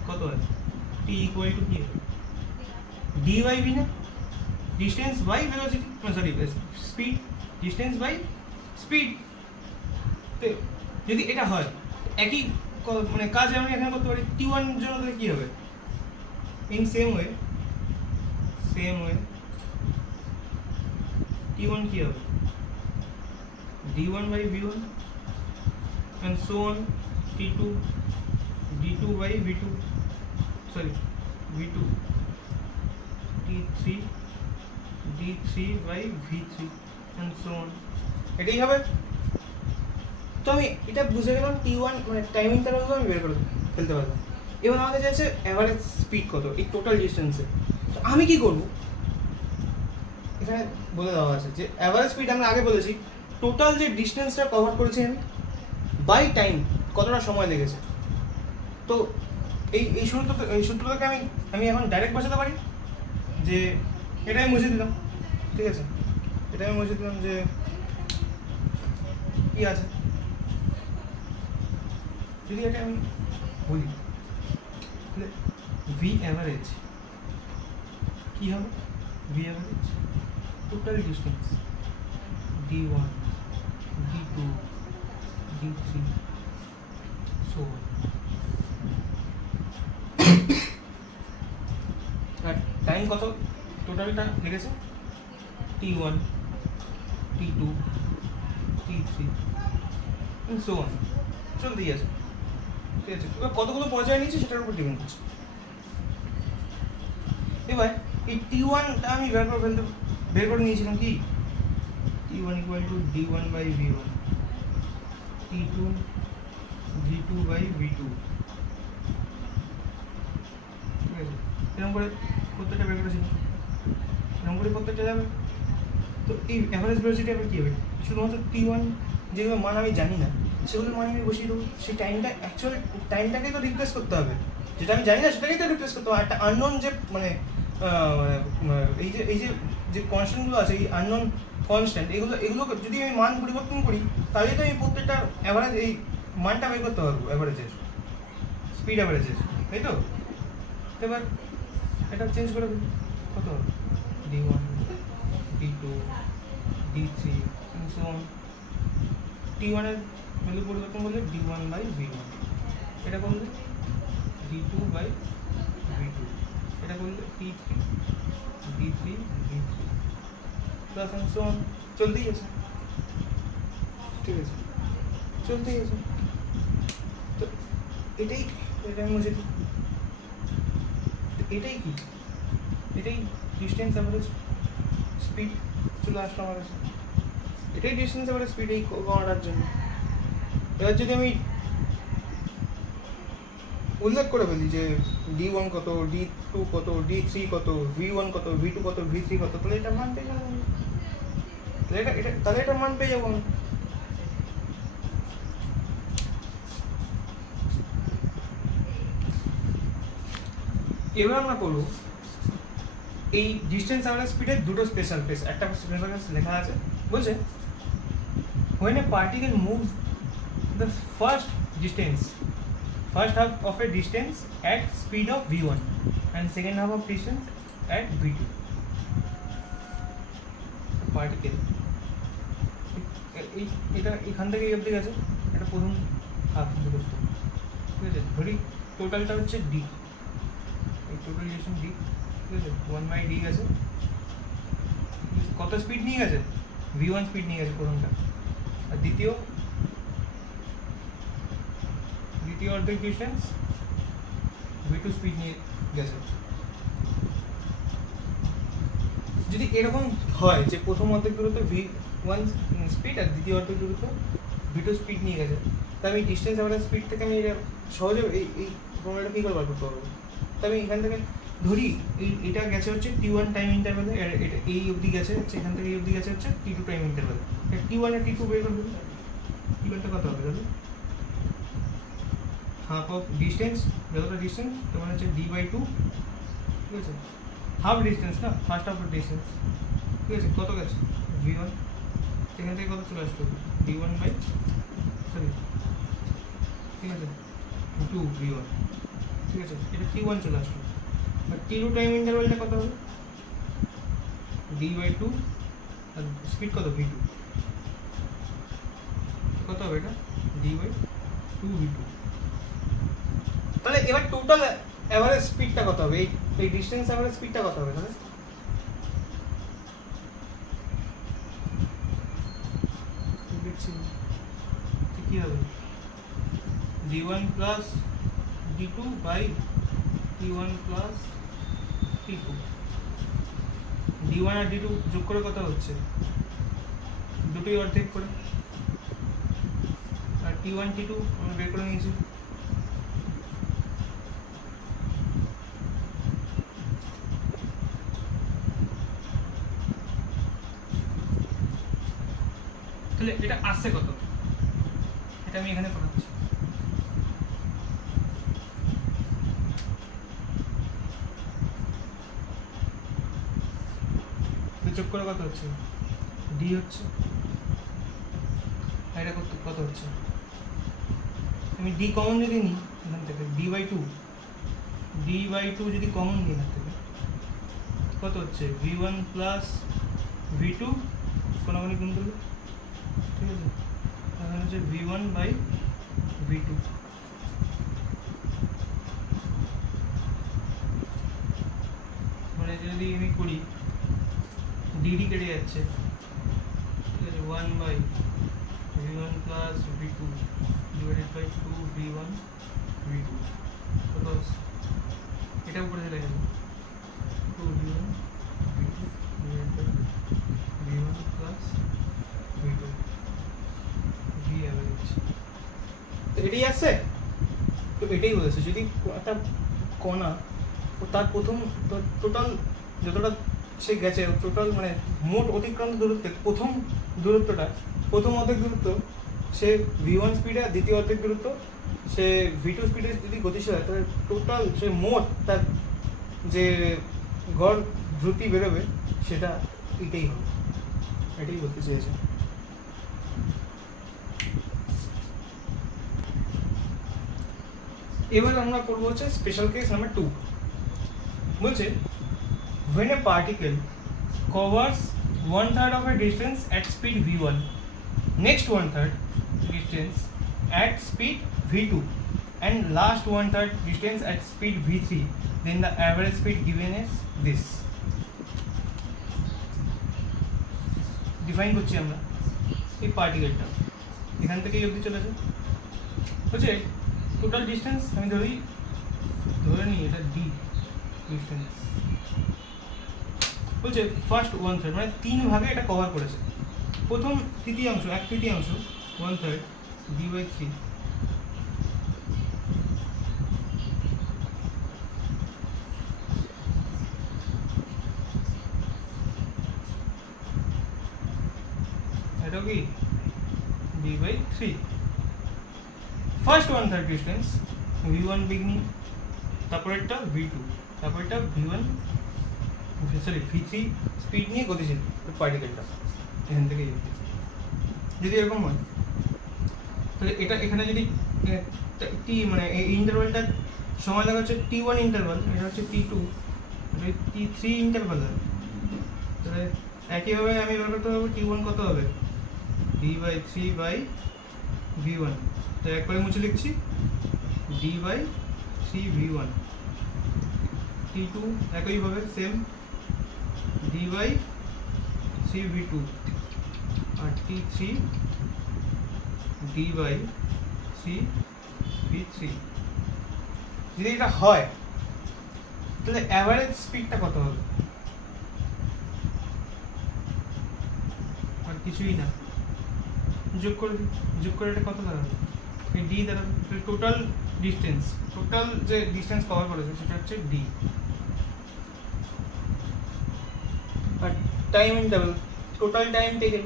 কত হয়, টি ইকুয়াল টু কি ডি বাই ভি না, distance by velocity, sorry speed, distance by speed. তো যদি এটা হয় একই মানে কাজ আমি এখানে করতে পারি t1 জন্য, তাহলে কি হবে, ইন সেম ওয়ে t1 কি হবে d1 by v1 and so on, t2 d2 by v2, sorry v2, t3 d3 by v3 and so on, এটাই হবে। তো আমি এটা বুঝে গেলাম t1 মানে টাইম ইন্টারভালগুলো আমি বের করে ফেলতে পারলাম। এবার আমাকে চাইছে অ্যাভারেজ স্পিড কত এই টোটাল ডিস্টেন্সে। তো আমি কি করব, এখানে বলে দেওয়া আছে যে অ্যাভারেজ স্পিড আমরা আগে বলেছি টোটাল যে ডিস্টেন্সটা কভার করেছি আমি বাই টাইম কতটা সময় লেগেছে। তো এই সূত্রটাকে আমি এখন ডাইরেক্ট বসাতে পারি যে এটা আমি মুছে দিলাম, ঠিক আছে, এটা আমি মুছে দিলাম যে কি আছে, যদি এটা আমি বলি তাহলে ভি অ্যাভারেজ কি হবে, V average total distance d1 d2 d3 so আর টাইম কত টোটালটা লেগেছে t1 t2 t3 so on, চলতেই আছে, ঠিক আছে। এবার কতগুলো পর্যায়ে নিয়েছি সেটার উপর ডিপেন্ড করছে। এবার এই t1টা আমি বের করে নিয়েছিলাম কি, t1 equal to d1 by v1, t2 d2 by v2, ঠিক আছে, এরকম করে প্রত্যেকটা বের করেছিলাম, এরকম করে প্রত্যেকটা যাবে। তো এই অ্যাভারেজ ভেলোসিটি আবার কী হবে, শুধুমাত্র t1 যেগুলো মান আমি জানি না সেগুলোর মান আমি বসিয়ে দেবো, সেই টাইমটা অ্যাকচুয়াল টাইমটাকেই তো রিপ্লেস করতে হবে, যেটা আমি জানি না সেটাকেই তো রিপ্লেস করতে হবে। একটা আননোন যে মানে এই যে কনস্ট্যান্টগুলো আছে, এই আননোন কনস্ট্যান্ট, এগুলো যদি আমি মান পরিবর্তন করি তাহলে তো আমি প্রত্যেকটা অ্যাভারেজ এই মানটা বের করতে পারবো, অ্যাভারেজের স্পিড অ্যাভারেজের, তাই তো। এবার এটা চেঞ্জ করে দিই, কত হবে d1 d2 d3 so on, t1 এর ভ্যালু পরিবর্তন করলে d1 বাই v1, এটা করলে d2 বাই v2, এটা করলে t3 d3 v3 plus and so on, চলতেই আছে, ঠিক আছে, চলতেই আছে। তো এটাই মুছে দিই, এটাই কি, এটাই ডিস্টেন্স অ্যাভারেজ স্পিড চলে আসলো আমার কাছে, এটাই ডিস্টেন্স অ্যাভারেজ স্পিড এই গণনার জন্য। এবার যদি আমি উল্লেখ করে ফেলি যে d1 কত, d2 কত, d3 কত, v1 কত, v2 কত, v3 কত, তাহলে এটা মান পেয়ে যাবো, তাহলে এটা মান পেয়ে যাবো। এবার আমরা করবো এই ডিস্টেন্স অ্যাভারেজ স্পিডের দুটো স্পেশাল কেস, একটা স্পেশাল কেস লেখা আছে, বলছে when a particle moves the first half of a distance at speed of v1 and second half of distance at v2, particle এটা এখান থেকে এই অবধি গেছে, এটা প্রথম হাফ দূরত্ব, ঠিক আছে, ধরি টোটালটা হচ্ছে d, এই টোটাল ডিস্টেন্স d, ঠিক আছে, 1/d গেছে, কত স্পিড নিয়ে গেছে? v1 স্পিড নিয়ে গেছে প্রথমটা, আর দ্বিতীয় অর্ধেক ডিস্টেন্স v2 স্পিড নিয়ে গেছে। যদি এরকম হয় যে প্রথম অর্ধেক দূরত্ব v1 স্পিড আর দ্বিতীয় অর্ধেক দূরত্ব v2 স্পিড নিয়ে গেছে, তা আমি ডিস্টেন্স অ্যাভারেজ স্পিড থেকে আমি সহজে এই ফর্মুলাটা কী করে বার করতে পারবো? তা আমি এখান থেকে ধরি এটা গেছে হচ্ছে t1 টাইম ইন্টারভ্যালে, আর এটা এই অবধি গেছে হচ্ছে এখান থেকে এই অবধি গেছে হচ্ছে t2 টাইম ইন্টারভ্যালে। t1 আর t2 বের করবো, t1টা কত হবে তাহলে? হাফ অফ ডিস্টেন্স, যতটা ডিস্টেন্স তার মানে হচ্ছে d/2, ঠিক আছে? হাফ ডিস্টেন্স না, ফার্স্ট হাফ ডিস্টেন্স, ঠিক আছে? কত গেছে? v1, এখান থেকে কত চলে আসলো? d1 বাই সরি, ঠিক আছে, 2 v1, ঠিক আছে? এটা t1 চলে আসলো। আর t2 টাইম ইন্টারভ্যালটা কত হবে? d/2, আর স্পিড কত? v2, কত হবে এটা? d/2 v2। তাহলে এবার টোটাল এভারেজ স্পিডটা কত হবে? এই ডিসটেন্স এভারেজ স্পিডটা কত হবে তাহলে? দেখছি কি হবে, d1 plus d2 by t1 plus t2। d1 R d2 যোগ করে কত হচ্ছে? দুটোই অর্ধেক করে, আর t1 t2 আমরা বের করে নিয়েছি। তাহলে এটা আসছে কত? এটা আমি এখানে পড়াচ্ছি। যোগ করে কত হচ্ছে? d হচ্ছে, আর এটা কত হচ্ছে? আমি d কমন যদি নিই এখান থেকে, d/2 যদি কমন নিই এখান থেকে, কত হচ্ছে? v1 প্লাস v2 কোনাকুনি গুণ করলে, ঠিক আছে? তাহলে হচ্ছে v1 বাই v2। মানে যদি আমি করি dd কেটে যাচ্ছে, ঠিক আছে? 1 by v1 plus v2 divided by 2 v1 v2, কত আছে? এটা উপরে চলে গেল 2 v1 v2 divided by v1 plus v2 v average. তো এটাই আসছে। তো এটাই বলেছে, যদি একটা কণা ও তার প্রথম টোটাল যতটা সে গেছে, টোটাল মানে মোট অতিক্রান্ত দূরত্বের প্রথম দূরত্বটা, প্রথম অর্ধেক দূরত্ব সে v1 স্পিডে, আর দ্বিতীয় অর্ধেক দূরত্ব সে v2 স্পিডে যদি গতিশীল হয়, তাহলে টোটাল সে মোট তার যে গড় দ্রুতি বেরোবে সেটা এটাই হবে। এটাই বলতে চেয়েছে। এবার আমরা করবো হচ্ছে স্পেশাল কেস নাম্বার 2। বলছে when a particle covers 1/3 of a distance at speed v1, next 1/3 distance at speed v2, and last 1/3 distance at speed v3, then the average speed given is this. Define করছি আমরা এই পার্টিকেলটা, এখান থেকে এই অবধি চলেছে, হচ্ছে টোটাল ডিস্টেন্স আমি ধরে নিই এটা d ডিস্টেন্স। বলছে ফার্স্ট 1/3 মানে 3 ভাগে এটা কভার করেছে। প্রথম তৃতীয়াংশ, 1/3 1/3 d/3, এটা কি d/3। ফার্স্ট 1/3 ডিস্টেন্স v1 বিগনি, তারপরেরটা v2, তারপরেরটা v1 সরি v3 স্পিড নিয়ে গতিশীল পার্টিকেলটা এখান থেকে। যদি এরকম হয় তাহলে এটা এখানে যদি টি মানে এই ইন্টারভালটার সময় লাগা হচ্ছে t1 ইন্টারভাল, এটা হচ্ছে t2, এটা t3 ইন্টারভাল। তাহলে একইভাবে আমি বের করতে পারবো t1 কত হবে, d/3 বাই v1। তো একবারে মুছে লিখছি d/3 v1। t2 একইভাবে same d/3 3v2 R t3 d by 3v3। যদি এটা হয় তাহলে অ্যাভারেজ স্পিডটা কত হবে? আর কিছুই না, যোগ করে এটা কত দাঁড়াবে? এই ডি দাঁড়াবে। টোটাল যে ডিস্টেন্স কভার করেছে সেটা হচ্ছে ডি। আর time interval, total time taken,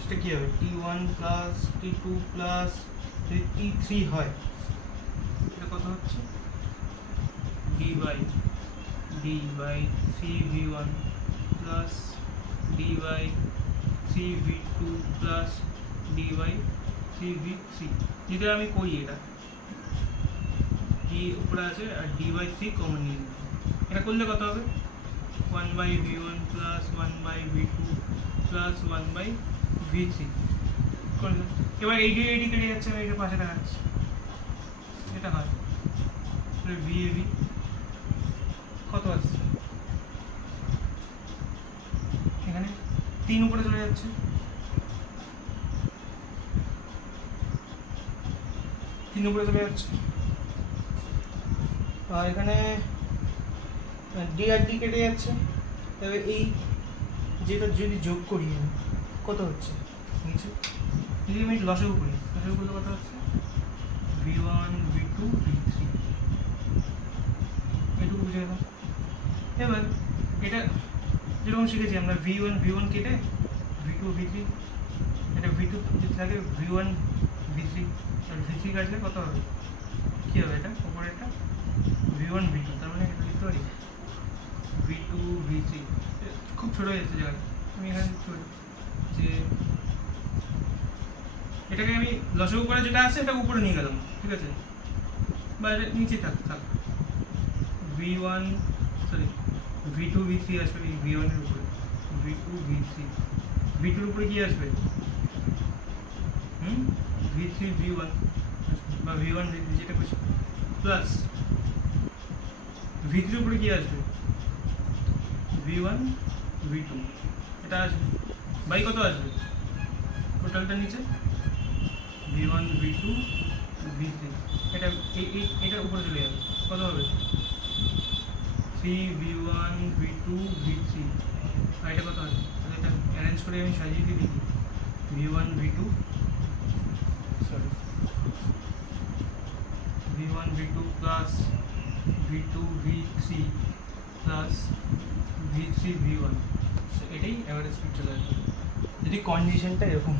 সেটা কি হবে? t1 প্লাস t2 প্লাস যদি t3 হয় এটা কত হচ্ছে? d by 3v1 plus d by 3v2 plus d by 3v3। যদি আমি করি এটা d উপরে আছে আর d বাই 3 কমন নিয়ে নেব, এটা করলে কত হবে? 1/v1 plus 1/v2 plus 1/v3 করলে এবার এই কেটে যাচ্ছে, আমি এটা পাশে দেখাচ্ছি, এটা হয় VAB কত আসছে? এখানে 3 উপরে চলে যাচ্ছে, 3 উপরে চলে যাচ্ছে, আর এখানে ডি আর ডি কেটে যাচ্ছে। তবে এই যেটা যদি যোগ করি কত হচ্ছে নিচে, যদি আমি লসাগু করি, লসাগু করলে কত হচ্ছে? v1 v2 v3, এটুকু বুঝে গেলাম। এবার এটা যেরকম শিখেছি আমরা v1 কেটে v2 v3, এটা v2 যদি থাকে v1 v3 আর v3 কাটলে কত হবে? কী হবে? এটা উপরে একটা v1 v2, তার মানে এটা লিখতে পারি v2 v3। খুব ছোটো হয়ে যাচ্ছে জায়গাটা, আমি এখানে লিখতে পারি যে এটাকে আমি লসাগু করে যেটা আছে এটা উপরে নিয়ে গেলাম, ঠিক আছে, বা এটা নিচে থাক v1 সরি v2 v3 আসবে এই v1 এর উপরে, v2 v3, v2 এর উপরে কি আসবে? v3 v1 বা v1 v3 যেটা করছি, প্লাস v3 এর উপরে কি আসবে? v1 v2, এটা আসবে বাই কত আসবে? টোটালটা নিচে v1 v2 v3, এটা এটার উপরে চলে যাবে, কত হবে? 3v1 v2 v3, আর এটা কত আছে? এটা অ্যারেঞ্জ করে আমি সাজিয়ে দিয়ে দিই v1 v2 sorry v1 v2 plus v2 v3 plus v3 v1, এটাই অ্যাভারেজ স্পিড চলে আসবে যদি কন্ডিশনটা এরকম।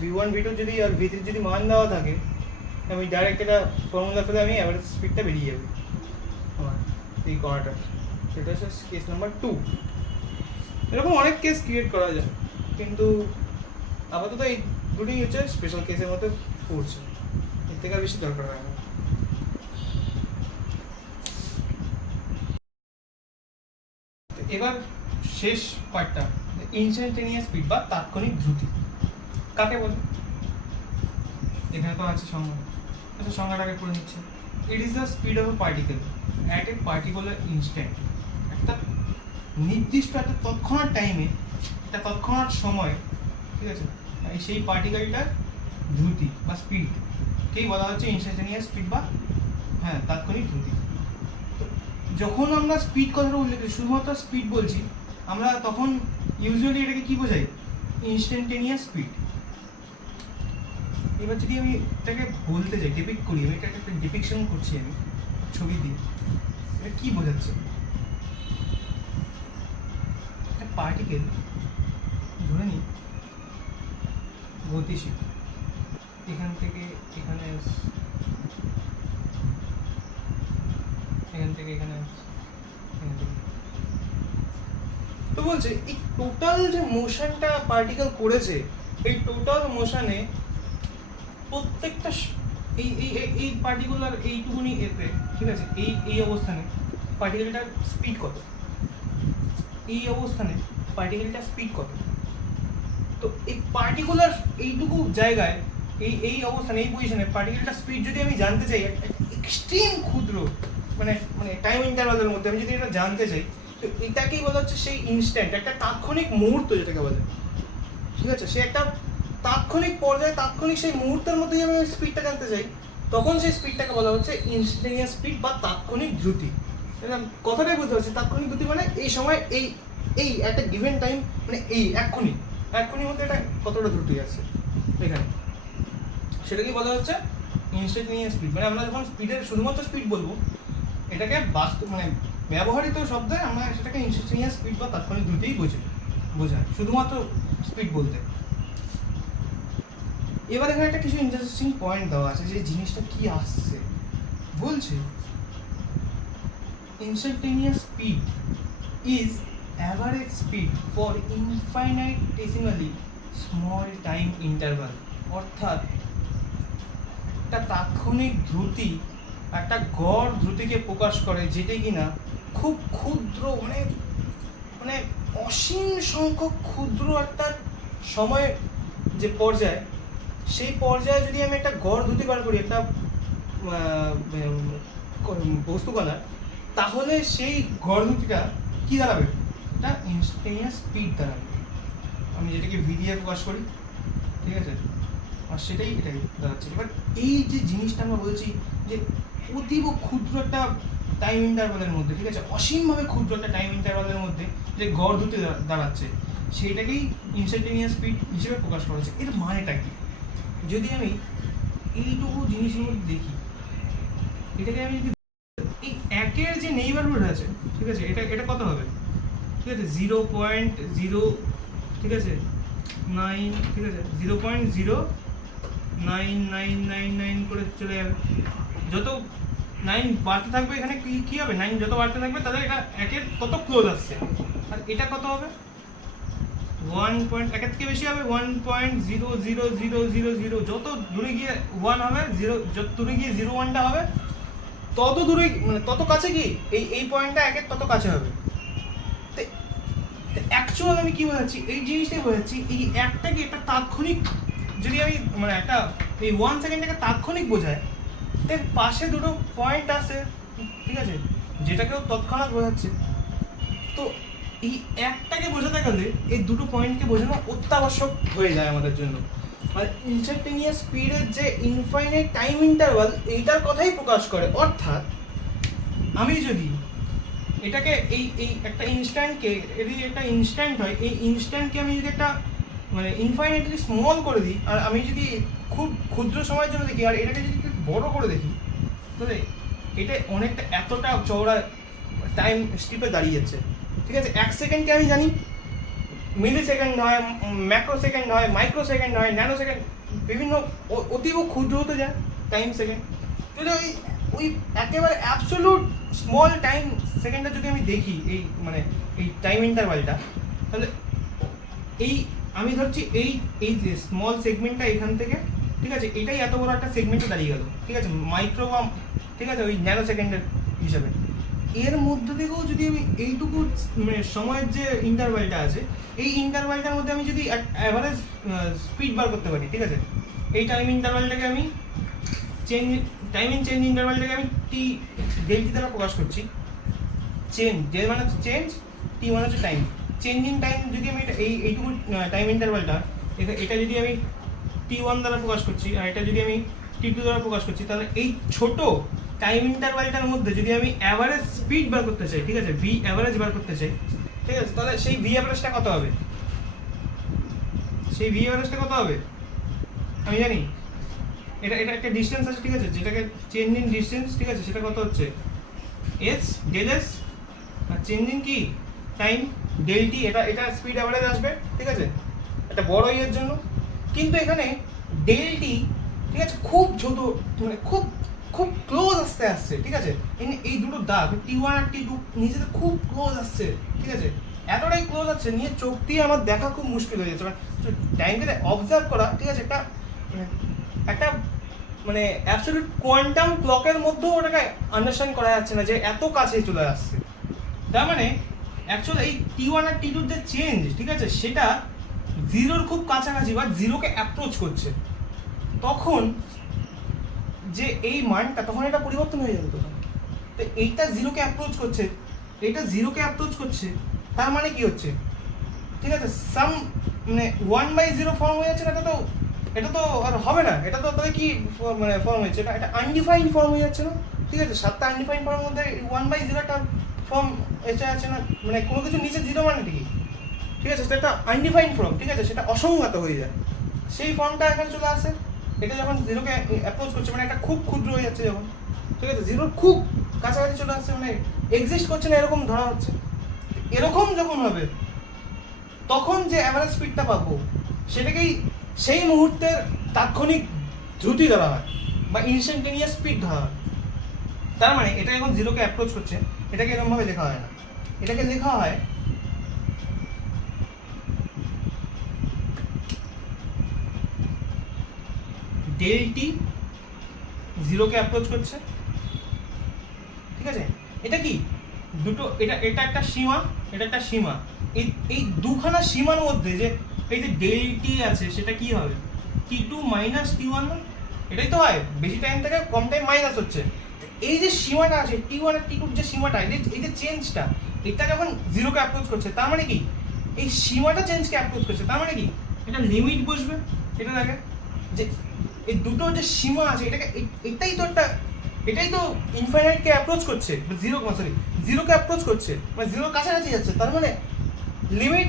v1 v2 যদি আর v3 যদি মান দেওয়া থাকে, আমি ডাইরেক্ট এটা ফর্মুলা ফেলে আমি অ্যাভারেজ স্পিডটা বেরিয়ে যাবে আমার এই করাটা। সেটা হচ্ছে কেস নাম্বার 2। এরকম অনেক কেস ক্রিয়েট করা যায়, কিন্তু আপাতত এই দুটোই হচ্ছে স্পেশাল কেসের মধ্যে পড়ছে, এর থেকে আর বেশি দরকার হয় না। এবার শেষ পার্টটা, ইনস্ট্যান্টেনিয়াস স্পিড বা তাৎক্ষণিক দ্রুতি কাকে বলে? এখানে তো আছে সংজ্ঞা, আচ্ছা সংজ্ঞাটাকে পড়ে নিচ্ছে। It is the speed of A particle at a particular instant. একটা নির্দিষ্ট একটা তৎক্ষণাৎ টাইমে, একটা তৎক্ষণাৎ সময়, ঠিক আছে, সেই পার্টিকেলটার দ্রুতি বা স্পিড কেই বলা হচ্ছে ইনস্ট্যান্টেনিয়াস স্পিড বা তাৎক্ষণিক দ্রুতি। যখন আমরা স্পিড কথাটা উল্লেখ করি, শুধুমাত্র স্পিড বলছি আমরা, তখন ইউজুয়ালি এটাকে কি বোঝাই? Instantaneous speed. এবার যদি আমি এটাকে বলতে যাই, ডিপিক্ট করি, আমি এটাকে একটা ডিপিকশন করছি আমি ছবি দিয়ে, এটা কি বোঝাচ্ছে? একটা পার্টিকেল ধরে নিই গতিশীল, এখান থেকে এখানে এখান থেকে এখানে তো বলছে এই টোটাল যে মোশনটা পার্টিকেল করেছে, এই টোটাল মোশনে প্রত্যেকটা এই এই এই পার্টিকুলার এইটুকুনি এতে, ঠিক আছে, এই অবস্থানে পার্টিকেলটার স্পিড কত? এই অবস্থানে পার্টিকেলটার স্পিড কত? তো এই পার্টিকুলার এইটুকু জায়গায় এই অবস্থানে এই পজিশনে পার্টিকেলটার স্পিড যদি আমি জানতে চাই, এক্সট্রিম ক্ষুদ্র মানে টাইম ইন্টারভালের মধ্যে আমি যদি এটা জানতে চাই, তো এটাকেই বলা হচ্ছে সেই ইনস্ট্যান্ট, একটা তাৎক্ষণিক মুহূর্ত যেটাকে বলে, ঠিক আছে? সে একটা তাৎক্ষণিক পর্যায়ে তাৎক্ষণিক সেই মুহূর্তের মধ্যেই আমি স্পিডটা জানতে চাই, তখন সেই স্পিডটাকে বলা হচ্ছে ইনস্ট্যান্টেনিয়াস স্পিড বা তাৎক্ষণিক দ্রুতি। কথাটাই বুঝতে পারছি, তাৎক্ষণিক দ্রুতি মানে এই সময় এই এই একটা গিভেন টাইম, মানে এই এক্ষুনি মধ্যে এটা কতটা দ্রুতি আছে এখানে, সেটাকেই বলা হচ্ছে ইনস্ট্যান্টেনিয়াস স্পিড। মানে আমরা যখন স্পিডের শুধুমাত্র স্পিড বলবো, এটাকে বাস্তব মানে ব্যবহৃত শব্দে আমরা সেটাকে ইনস্ট্যান্টেনিয়াস স্পিড বা তাৎক্ষণিক দ্রুতিই বোঝায় শুধুমাত্র স্পিড বলতে। এবার এখানে একটা কিছু ইন্টারেস্টিং পয়েন্ট দেওয়া আছে, যে জিনিসটা কি আসছে বলছে, instantaneous speed is average speed for infinitesimally small time interval। অর্থাৎ একটা তাৎক্ষণিক দ্রুতি একটা গড় দ্রুতিকে প্রকাশ করে, যেটা কিনা খুব ক্ষুদ্র, মানে মানে অসীম সংখ্যক ক্ষুদ্র একটা সময় যে পর্যায়, সেই পর্যায়ে যদি আমি একটা গড় দ্রুতি বার করি একটা বস্তুকণার, তাহলে সেই গড় দ্রুতিটা কী দাঁড়াবে? এটা ইনস্ট্যান্টেনিয়াস স্পিড দাঁড়াবে। আমি যেটাকে ভি দিয়ে প্রকাশ করি, ঠিক আছে, আর এটাই দাঁড়াচ্ছে। এবার এই যে জিনিসটা আমরা বলছি যে অতীব ক্ষুদ্র একটা টাইম ইন্টারভালের মধ্যে, ঠিক আছে, অসীমভাবে ক্ষুদ্র একটা টাইম ইন্টারভালের মধ্যে যে গড় দ্রুতি দাঁড়াচ্ছে, সেইটাকেই ইনস্ট্যান্টেনিয়াস স্পিড হিসেবে প্রকাশ করা হচ্ছে। এর মানেটা কি? যদি আমি এইটুকু জিনিসের মধ্যে দেখি, এটাকে আমি যদি এই একের যে নেইবারহুড আছে, ঠিক আছে, এটা কত হবে? ঠিক আছে, 0.0, ঠিক আছে, 9, ঠিক আছে, 0.09999 করে চলে যাবে। যত 9 বাড়তে থাকবে এখানে কি হবে? 9 যত বাড়তে থাকবে তাহলে এটা একের তত ক্লোজ আসছে। আর এটা কত হবে? 1 একের থেকে বেশি হবে 1.00000। যত দূরে গিয়ে 1 হবে 0, যত দূরে গিয়ে 01টা হবে তত দূরে, মানে তত কাছে কি এই পয়েন্টটা একের তত কাছে হবে। অ্যাকচুয়াল আমি কি বোঝাচ্ছি? এই জিনিসটাই বোঝাচ্ছি, এই একটাকে একটা তাৎক্ষণিক, যদি আমি মানে একটা এই 1 সেকেন্ডটাকে তাৎক্ষণিক বোঝায়, এর পাশে দুটো পয়েন্ট আছে, ঠিক আছে, যেটাকেও তৎক্ষণাৎ বোঝাচ্ছে। তো এই একটাকে বোঝাতে গেলে এই দুটো পয়েন্টকে বোঝানো অত্যাবশ্যক হয়ে যায় আমাদের জন্য। মানে ইনস্ট্যান্টেনিয়াস স্পিডের যে ইনফাইনাইট টাইম ইন্টারভাল, এইটার কথাই প্রকাশ করে। অর্থাৎ আমি যদি এটাকে এই একটা ইনস্ট্যান্টকে, যদি একটা ইনস্ট্যান্ট হয়, এই ইনস্ট্যান্টকে আমি যদি একটা মানে ইনফাইনাইটলি স্মল করে দিই, আর আমি যদি খুব ক্ষুদ্র সময়ের জন্য দেখি, আর এটাকে যদি বড় করে দেখি, তাহলে এটা অনেকটা এতটা চওড়া টাইম স্ট্রিপে দাঁড়িয়ে যাচ্ছে, ঠিক আছে। 1 সেকেন্ডকে আমি জানি মিলি সেকেন্ড হয়, ম্যাক্রো সেকেন্ড হয়, মাইক্রো সেকেন্ড হয়, ন্যানো সেকেন্ড, বিভিন্ন অতীব ক্ষুদ্র হতে যায় টাইম সেকেন্ড। যদি ওই একেবারে অ্যাবসোলুট স্মল টাইম সেকেন্ডটা যদি আমি দেখি, এই মানে এই টাইম ইন্টারভালটা, তাহলে এই আমি ধরছি এই যে স্মল সেগমেন্টটা এখান থেকে, ঠিক আছে, এটাই এত বড় একটা সেগমেন্টে দাঁড়িয়ে গেল, ঠিক আছে, মাইক্রো বা ঠিক আছে ওই ন্যানো সেকেন্ডের হিসাবে। এর মধ্যে থেকেও যদি আমি এইটুকু মানে সময়ের যে ইন্টারভালটা আছে, এই ইন্টারভালটার মধ্যে আমি যদি অ্যাভারেজ স্পিড বার করতে পারি, ঠিক আছে, এই টাইম ইন্টারভালটাকে আমি টাইম ইন্টারভালটাকে আমি ডেল টি দ্বারা প্রকাশ করছি। ডেল মানে হচ্ছে চেঞ্জ, টি মানে হচ্ছে টাইম। চেঞ্জিং টাইম যদি আমি এইটুকু টাইম ইন্টারভালটা, এটা যদি আমি T1 দ্বারা প্রকাশ করছি, আর এটা যদি আমি T2 দ্বারা প্রকাশ করছি, তাহলে এই ছোট টাইম ইন্টারভালটার মধ্যে যদি আমি অ্যাভারেজ স্পিড বার করতে চাই, ঠিক আছে, ভি অ্যাভারেজ বার করতে চাই, ঠিক আছে, তাহলে সেই ভি অ্যাভারেজটা কত হবে? আমি জানি এটা একটা ডিস্টেন্স আছে, ঠিক আছে, যেটাকে চেঞ্জিং ডিস্টেন্স, ঠিক আছে, সেটা কত হচ্ছে? এস ডেল এস, আর চেঞ্জিং কি টাইম ডেল টি, এটা স্পিড অ্যাভারেজ আসবে, ঠিক আছে, একটা বড় ইয়ের জন্য। কিন্তু এখানে ডেল টি, ঠিক আছে, খুব ছোট, মানে খুব ক্লোজ আসছে, ঠিক আছে, এই দুটো দাগ T1 আর T2 নিজেদের খুব ক্লোজ আসছে, ঠিক আছে, এতটাই ক্লোজ আসছে নিয়ে চোখ দিয়ে আমার দেখা খুব মুশকিল হয়ে যাচ্ছে। মানে টাইমটাকে অবজার্ভ করা, ঠিক আছে, একটা মানে অ্যাবসলিউট কোয়ান্টাম ক্লকের মধ্যেও ওটাকে আন্ডারস্ট্যান্ড করা যাচ্ছে না যে এত কাছে চলে আসছে। তার মানে অ্যাকচুয়ালি এই T1 আর T2 যে চেঞ্জ, ঠিক আছে, সেটা জিরোর খুব কাছাকাছি বা জিরোকে অ্যাপ্রোচ করছে। তখন যে এই মানটা, তখন এটা পরিবর্তন হয়ে যাবে। তখন তো এইটা জিরোকে অ্যাপ্রোচ করছে, এটা জিরোকে অ্যাপ্রোচ করছে, তার মানে কি হচ্ছে, ঠিক আছে, সাম মানে 1/0 ফর্ম হয়ে যাচ্ছে না, এটা তো আর হবে না, এটা তো তাহলে কি মানে ফর্ম হয়েছে, এটা আনডিফাইন্ড ফর্ম হয়ে যাচ্ছে না, ঠিক আছে, 7টা আনডিফাইন্ড ফর্মের মধ্যে 1/0টা ফর্ম এসে আছে না, মানে কোনো কিছু নিচে জিরো মানে কি, ঠিক আছে, সেটা একটা আনডিফাইন্ড ফর্ম, ঠিক আছে, সেটা অসংজ্ঞাত হয়ে যায়, সেই ফর্মটা এখানে চলে আসে, এটা যখন জিরোকে অ্যাপ্রোচ করছে মানে এটা খুব ক্ষুদ্র হয়ে যাচ্ছে যখন, ঠিক আছে, জিরোর খুব কাছাকাছি চলে আসছে, মানে এক্সিস্ট করছে না এরকম ধরা হচ্ছে, এরকম যখন হবে তখন যে অ্যাভারেজ স্পিডটা পাবো সেটাকেই সেই মুহূর্তের তাৎক্ষণিক দ্রুতি ধরা হয় বা ইনস্ট্যান্টেনিয়াস স্পিড ধরা হয়। তার মানে এটা এখন জিরোকে অ্যাপ্রোচ করছে, এটাকে এরকমভাবে লেখা হয় না, এটাকে লেখা হয় ডেল টি, জিরোকে অ্যাপ্রোচ করছে, ঠিক আছে, এটা কি দুটো, এটা একটা সীমা, এটা একটা সীমা, এই দুখানা সীমার মধ্যে যে এই যে ডেল টি আছে সেটা কি হবে, t2 মাইনাস t1, এটাই তো হয়, বেশি টাইম থেকে কম টাইম মাইনাস হচ্ছে, এই যে সীমাটা আছে t1 আর t2 যে সীমাটা, এই যে চেঞ্জটা, এটা যখন জিরোকে অ্যাপ্রোচ করছে তার মানে কি এই সীমাটা চেঞ্জকে অ্যাপ্রোচ করছে, তার মানে কি এটা লিমিট বসবে, এটা দেখে যে এই দুটো যে সীমা আছে এটাকে, এটাই তো ইনফাইনাইটকে অ্যাপ্রোচ করছে, জিরোকে অ্যাপ্রোচ করছে, মানে জিরোর কাছাকাছি যাচ্ছে, তার মানে limit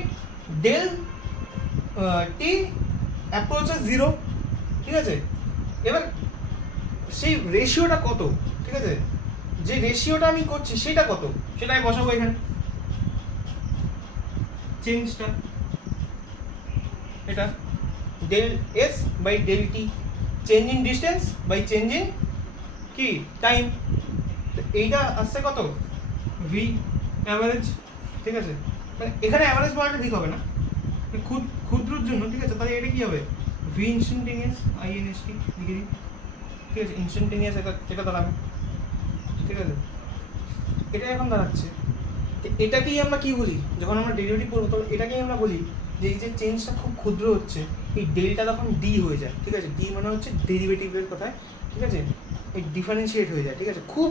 del t approaches zero, ঠিক আছে, এবার সেই রেশিওটা কত, ঠিক আছে, যে রেশিওটা আমি করছি সেটা কত, সেটা আমি বসাবো এখানে, চেঞ্জটা এটা del s by del t, change in distance by change in কি টাইম, এইটা আসছে কত ভি অ্যাভারেজ, ঠিক আছে, মানে এখানে অ্যাভারেজ বলাটা ঠিক হবে না, ক্ষুদ্রর জন্য, ঠিক আছে, তাহলে এটা কি হবে ভি ইনস্ট্যান্টেনিয়াস আইএনএসটি লিখে দিই, ঠিক আছে, ইনস্ট্যান্টেনিয়াস এটা দাঁড়াবে, ঠিক আছে, এটা এখন দাঁড়াচ্ছে, এটাকেই আমরা কি বলি যখন আমরা ডেরিভেটিভ করবো তখন এটাকেই আমরা বলি যে এই যে চেঞ্জটা খুব ক্ষুদ্র হচ্ছে, এই ডেলটা তখন ডি হয়ে যায়, ঠিক আছে, ডি মানে হচ্ছে ডেরিভেটিভের কথায়, ঠিক আছে, এই ডিফারেন্সিয়েট হয়ে যায়, ঠিক আছে, খুব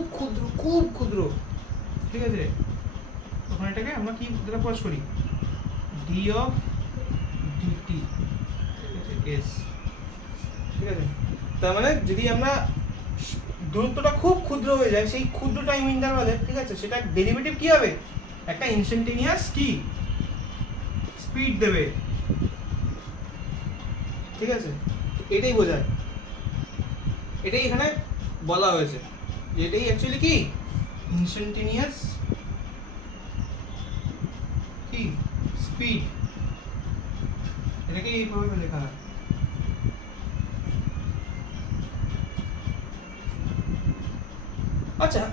ক্ষুদ্র, ঠিক আছে, তখন এটাকে আমরা কি যেটা প্রকাশ করি ডি অফ ডিটি, ঠিক আছে, এস, ঠিক আছে, তার মানে যদি আমরা দূরত্বটা খুব ক্ষুদ্র হয়ে যায় সেই ক্ষুদ্র টাইম ইন্টারভালে, ঠিক আছে, সেটা ডেরিভেটিভ কি হবে একটা ইনস্ট্যান্টেনিয়াস কি স্পিড দেবে, ঠিক আছে, এটাই বোঝায়, এটাই এখানে বলা হয়েছে যে এটাই অ্যাকচুয়ালি কি ইনস্ট্যান্টেনিয়াস কি স্পিড, এটাকে এইভাবে লেখা হয়। আচ্ছা,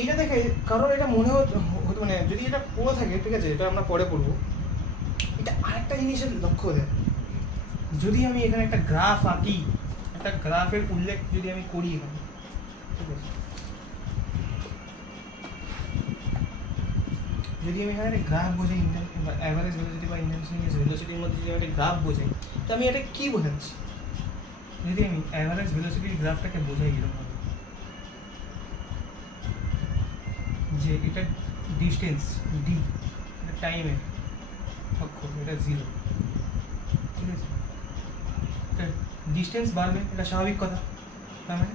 এইটা দেখে কারণ এটা মনে হতো মানে যদি এটা পড়ে থাকে, ঠিক আছে, এটা আমরা পরে পড়বো, এটা আরেকটা জিনিসের লক্ষ্য দেয়, যদি আমি এখানে একটা গ্রাফ আঁকি, একটা গ্রাফের উল্লেখ যদি আমি করি এখানে, ঠিক আছে, যদি আমি এখানে একটা গ্রাফ বোঝাই অ্যাভারেজ ভেলোসিটি বা ইনস্ট্যান্টেনিয়াস ভেলোসিটির মধ্যে যদি আমি একটা গ্রাফ বোঝাই, তো আমি এটা কি বোঝাচ্ছি, যদি আমি অ্যাভারেজ ভেলোসিটির গ্রাফটাকে বোঝাই এরকম যে এটা ডিস্টেন্স ডি, এটা টাইমের অক্ষ, এটা জিরো, ঠিক আছে, এটা ডিস্টেন্স বাড়বে, এটা স্বাভাবিক কথা, তার মানে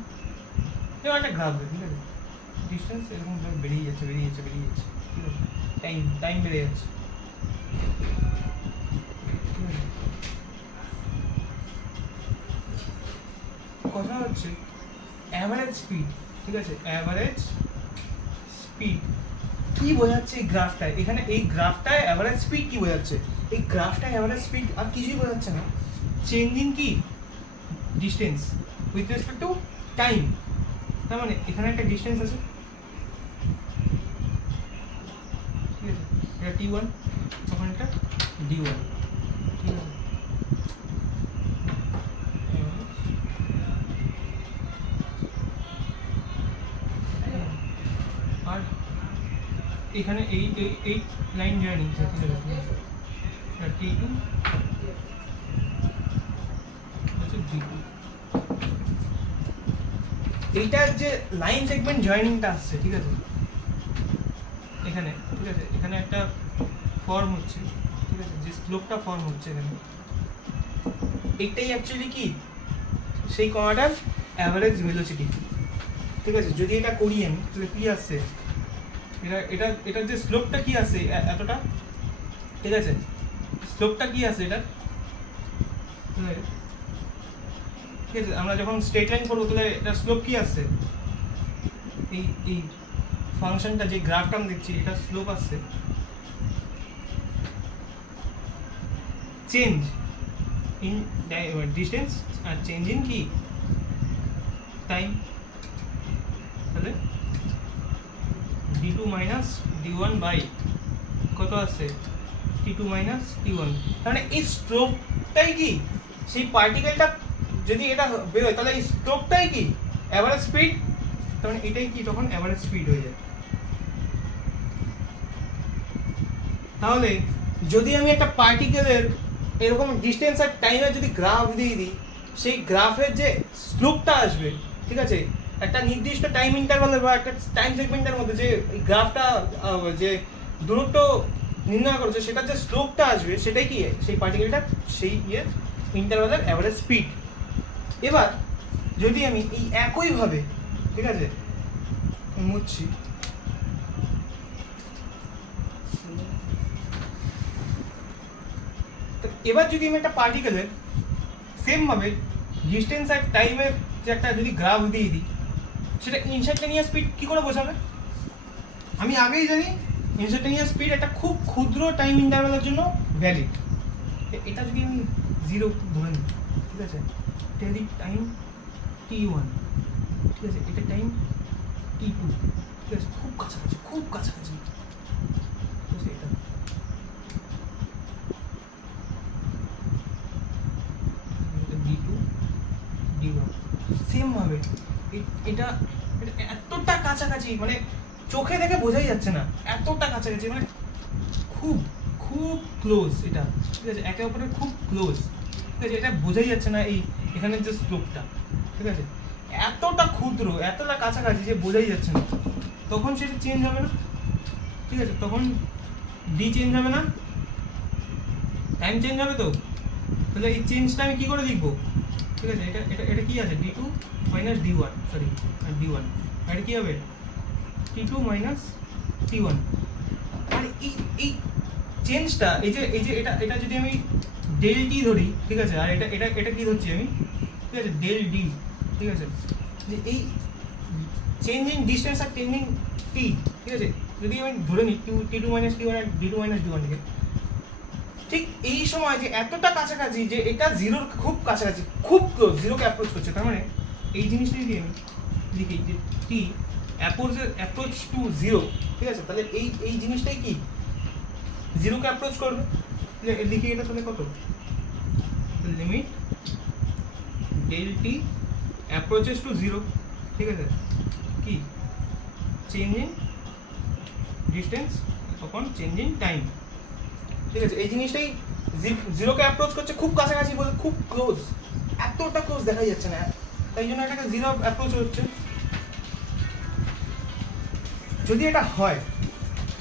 যেমন একটা গ্রাফ, ঠিক আছে, ডিস্টেন্স এরকম বেরিয়ে যাচ্ছে, ঠিক আছে, টাইম বেড়ে যাচ্ছে, কথা হচ্ছে অ্যাভারেজ স্পিড, ঠিক আছে, অ্যাভারেজ স্পিড কি বোঝাচ্ছে এই গ্রাফটায়, এখানে এই গ্রাফটায় অ্যাভারেজ স্পিড কি বোঝাচ্ছে, এই গ্রাফটায় অ্যাভারেজ স্পিড আর কিছুই বোঝাচ্ছে না, চেঞ্জ ইন কি distance with respect to time, তার মানে এখানে একটা ডিস্টেন্স আছে, ঠিক আছে, এটা t1, তখন এটা d1, ঠিক আছে, আর এখানে এই লাইন জার্নি t2 এইটার যে লাইন সেগমেন্ট জয়েনিংটা আসছে, ঠিক আছে, এখানে, ঠিক আছে, এখানে একটা ফর্ম হচ্ছে, ঠিক আছে, যে স্লোপটা ফর্ম হচ্ছে এখানে, এইটাই অ্যাকচুয়ালি কি সেই কণাটার অ্যাভারেজ ভেলোসিটি। ঠিক আছে, যদি এটা করি আমি তাহলে কি আসছে, এটার যে স্লোপটা কি আসছে এতটা, ঠিক আছে, স্লোপটা কি আসছে এটা, ঠিক আছে, আমরা যখন স্ট্রেট লাইন করবো তাহলে এটা স্লোপ কি আসছে, এই এই ফাংশনটা যে গ্রাফটা আমি দেখছি এটা স্লোপ আসছে চেঞ্জ ইন ডিস্টেন্স আর চেঞ্জ ইন কি টাইম, তাহলে d2 মাইনাস d1 বাই কত আসছে t2 মাইনাস t1, মানে এই স্ট্রোকটাই কি সেই পার্টিকেলটা যদি এটা বেরোয় তাহলে এই স্ট্রোকটাই কি অ্যাভারেজ স্পিড, তার মানে এটাই কি তখন অ্যাভারেজ স্পিড হয়ে যায়। তাহলে যদি আমি একটা পার্টিকেলের এরকম ডিস্টেন্স আর টাইমের যদি গ্রাফ দিয়ে দিই, সেই গ্রাফের যে স্লোপটা আসবে, ঠিক আছে, একটা নির্দিষ্ট টাইম ইন্টারভালের বা একটা টাইম সেগমেন্টের মধ্যে যে গ্রাফটা যে দূরত্ব নির্ণয় করছে সেটার যে স্লোপটা আসবে সেটাই কি সেই পার্টিকেলটা সেই ইন্টারভালের অ্যাভারেজ স্পিড। এবার যদি আমি এই একইভাবে, ঠিক আছে, মুছছি, এবার যদি আমি একটা পার্টিকেলের সেম ভাবে ডিস্টেন্স আর টাইমের যে একটা যদি গ্রাফ দিয়ে দিই, সেটা ইনস্ট্যান্টেনিয়াস স্পিড কি করে বোঝাবে? আমি আগেই জানি ইনস্ট্যান্টেনিয়াস স্পিড একটা খুব ক্ষুদ্র টাইম ইন্টারভ্যালের জন্য ভ্যালিড। এটা যদি আমি 0 ধরে নিই, ঠিক আছে, এটা যদি টাইম t1, ঠিক আছে, এটা টাইম t2, ঠিক আছে, খুব কাছাকাছি খুব কাছাকাছি, ঠিক আছে, এটা d2 d1 সেম ভাবে এটা এতটা কাছাকাছি, মানে চোখে দেখে বোঝাই যাচ্ছে না, এতটা কাছাকাছি, মানে খুব খুব ক্লোজ এটা, ঠিক আছে, একে অপরের খুব ক্লোজ, ঠিক আছে, এটা বোঝাই যাচ্ছে না এই এখানের যে স্লোপটা, ঠিক আছে, এতটা ক্ষুদ্র এতটা কাছাকাছি যে বোঝাই যাচ্ছে না, তখন সেটা চেঞ্জ হবে না, ঠিক আছে, তখন ডি চেঞ্জ হবে না, টাইম চেঞ্জ হবে তো, তাহলে এই চেঞ্জটা আমি কি করে লিখবো, ঠিক আছে, এটা এটা এটা কি আছে d2 minus d1, sorry d1, আর এটা কি হবে t2 মাইনাস t1, আর এই চেঞ্জটা এই যে এটা যদি আমি ডেল টি ধরি, ঠিক আছে, আর এটা কি ধরছি আমি, ঠিক আছে, ডেল ডি, ঠিক আছে, যে এই চেঞ্জ ইন ডিস্টেন্স আর চেঞ্জ ইন টি, ঠিক আছে, যদি আমি ধরে নিই t2 মাইনাস t1 আর d2 মাইনাস d1 থেকে, ঠিক এই সময় যে এতটা কাছাকাছি যে এটা জিরোর খুব কাছাকাছি, খুব ক্লোজ, জিরোকে অ্যাপ্রোচ করছে, তার মানে এই জিনিসটা যদি আমি লিখি যে টি অ্যাপ্রোচ টু জিরো, ঠিক আছে, তাহলে এই জিনিসটাই কি জিরোকে অ্যাপ্রোচ করবে, লিখি এটা তাহলে কত, limit del t approaches to zero, ঠিক আছে, কি চেঞ্জ ইন ডিস্টেন্স তখন চেঞ্জ ইন টাইম, ঠিক আছে, এই জিনিসটাই জিরোকে অ্যাপ্রোচ করছে খুব কাছাকাছি বলে, খুব ক্লোজ, এতটা ক্লোজ দেখা যাচ্ছে না, তাই জন্য এটাকে জিরো অ্যাপ্রোচ হচ্ছে। যদি এটা হয়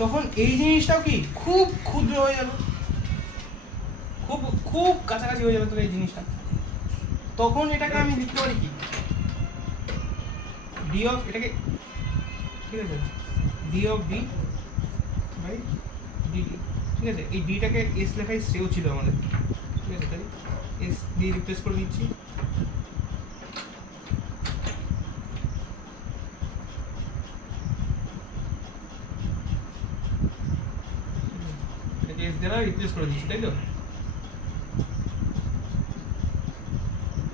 তখন এই জিনিসটাও কি খুব ক্ষুদ্র হয়ে যাবে, খুব খুব কাছাকাছি হয়ে যাবে, তো এই জিনিসটা তখন এটাকে আমি লিখতে পারি কি ডি অফ এটাকে, ঠিক আছে, d of d by d, ঠিক আছে, এই ডিটাকে এস লেখাই সেও ছিল আমাদের, ঠিক আছে, তাই এস দিয়ে রিপ্লেস করে দিচ্ছি, এটাকে এস দ্বারা রিপ্লেস করে দিচ্ছি, তাই তো,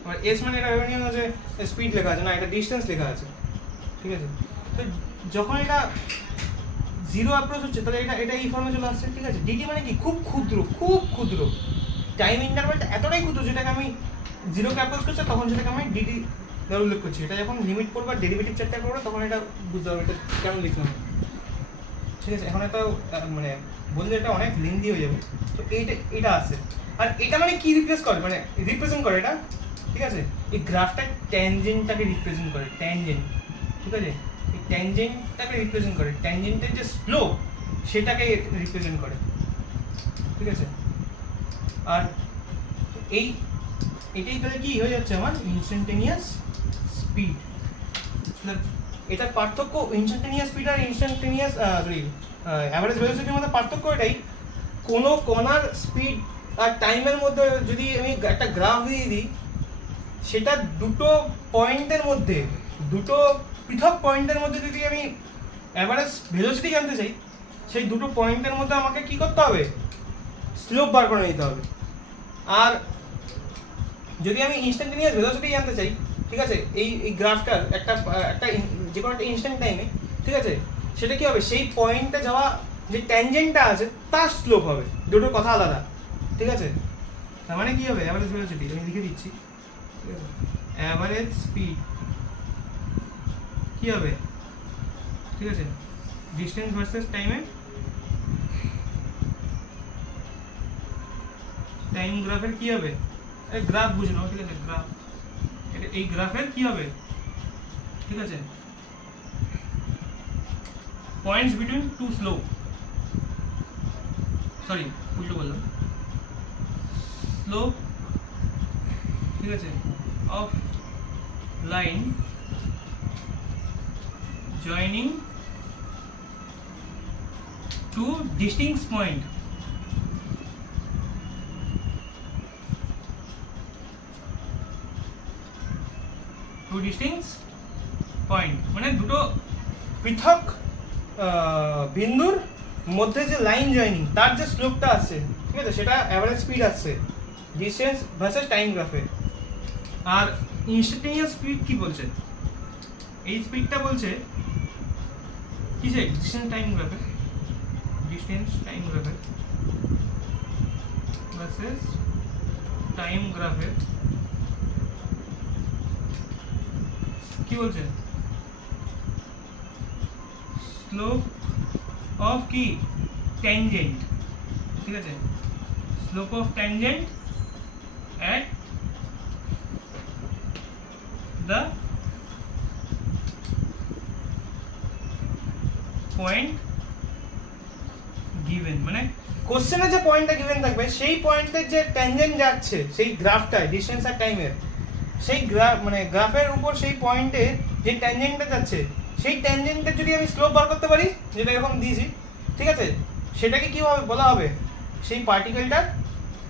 আর এস মানে এটা ভেবে নিও না যে স্পিড লেখা আছে, না এটা ডিস্টেন্স লেখা আছে, ঠিক আছে, তো যখন এটা জিরো অ্যাপ্রোচ হচ্ছে তাহলে এটা এই ফর্মে চলে আসছে, ঠিক আছে, ডিটি মানে কি খুব ক্ষুদ্র, খুব ক্ষুদ্র টাইম ইন্টারভ্যালটা এতটাই ক্ষুদ্র যেটাকে আমি জিরোকে অ্যাপ্রোচ করছে তখন সেটাকে আমি ডিটি দ্বারা উল্লেখ করছি, এটা যখন লিমিট করবো ডেরিভেটিভ চেকটা করবো তখন এটা বুঝতে হবে এটা কেন লিখলাম, ঠিক আছে, এখন এটা মানে বললে এটা অনেক লেন্দি হয়ে যাবে, তো এটা আছে, আর এটা মানে কি রিপ্লেস করে, মানে রিপ্রেজেন্ট করে এটা, ঠিক আছে, এই গ্রাফটা ট্যানজেন্টটাকে রিপ্রেজেন্ট করে, ট্যানজেন্ট, ঠিক আছে, এই ট্যানজেন্টটাকে রিপ্রেজেন্ট করে, ট্যানজেন্টের যে স্লোপ সেটাকে রিপ্রেজেন্ট করে, ঠিক আছে। আর এটাই তাহলে কি হয়ে যাচ্ছে আমার ইনস্ট্যান্টেনিয়াস স্পিড। এটার পার্থক্য ইনস্ট্যান্টেনিয়াস স্পিড আর ইনস্ট্যান্টেনিয়াস অ্যাভারেজ ভেলোসিটির মধ্যে পার্থক্য এটাই, কোনো কণার স্পিড আর টাইমের মধ্যে যদি আমি একটা গ্রাফ দিয়ে দিই, সেটা দুটো পয়েন্টের মধ্যে, দুটো পৃথক পয়েন্টের মধ্যে যদি আমি অ্যাভারেজ ভেলোসিটি জানতে চাই, সেই দুটো পয়েন্টের মধ্যে আমাকে কি করতে হবে, স্লোপ বার করে নিতে হবে। আর যদি আমি ইনস্ট্যান্টেনিয়াস ভেলোসিটি জানতে চাই, ঠিক আছে, এই গ্রাফটার একটা যে কোনো একটা ইনস্ট্যান্ট টাইমে, ঠিক আছে, সেটা কি হবে, সেই পয়েন্টে যাওয়া যে ট্যানজেন্টটা আছে তার স্লোপ হবে, দুটোর কথা আলাদা, ঠিক আছে। তার মানে কি হবে, অ্যাভারেজ ভেলোসিটি আমি লিখে দিচ্ছি, অ্যাভারেজ স্পিড কি হবে, ঠিক আছে, ডিস্টেন্স ভার্সেস টাইমে, টাইম গ্রাফের কি হবে, গ্রাফ বুঝে নাও, ঠিক আছে, গ্রাফ, এই গ্রাফের কি হবে, ঠিক আছে, points between two slope, sorry উল্টো বললাম, স্লোপ, ঠিক আছে, of line joining two distinct point, two distinct point মানে দুটো পৃথক বিন্দুর মধ্যে যে লাইন জয়েনিং তার যে স্লোপটা আছে, ঠিক আছে, সেটা অ্যাভারেজ স্পিড আসছে ডিস্টেন্স ভার্সেস টাইম গ্রাফে। আর ইনস্ট্যান্টেনিয়াস স্পিড কি বলছে, এই স্পিডটা বলছে কিসে, ডিস্টেন্স টাইম গ্রাফে, ডিস্টেন্স টাইম গ্রাফে ভার্সেস টাইম গ্রাফে কি বলছে, স্লোপ অফ কি ট্যানজেন্ট, ঠিক আছে, slope of tangent at the point given, মানে কোশ্চেনে যে পয়েন্টটা গিভেন থাকবে সেই পয়েন্টের যে ট্যানজেন্ট যাচ্ছে সেই গ্রাফটায় ডিসটেন্স আর টাইমের, সেই গ্রাফ মানে গ্রাফের উপর সেই পয়েন্টে যে ট্যানজেন্টটা যাচ্ছে সেই ট্যানজেন্টের যদি আমি স্লোপ বার করতে পারি, যেটা এরকম দিয়েছি, ঠিক আছে, সেটাকে কি হবে বলা হবে, সেই পার্টিকেলটার,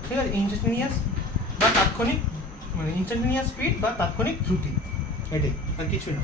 ঠিক আছে, ইনস্ট্যান্টেনিয়াস বা তাৎক্ষণিক, মানে ইনস্ট্যান্টেনিয়াস স্পিড বা তাৎক্ষণিক দ্রুতি, এটাই আর কিছু না।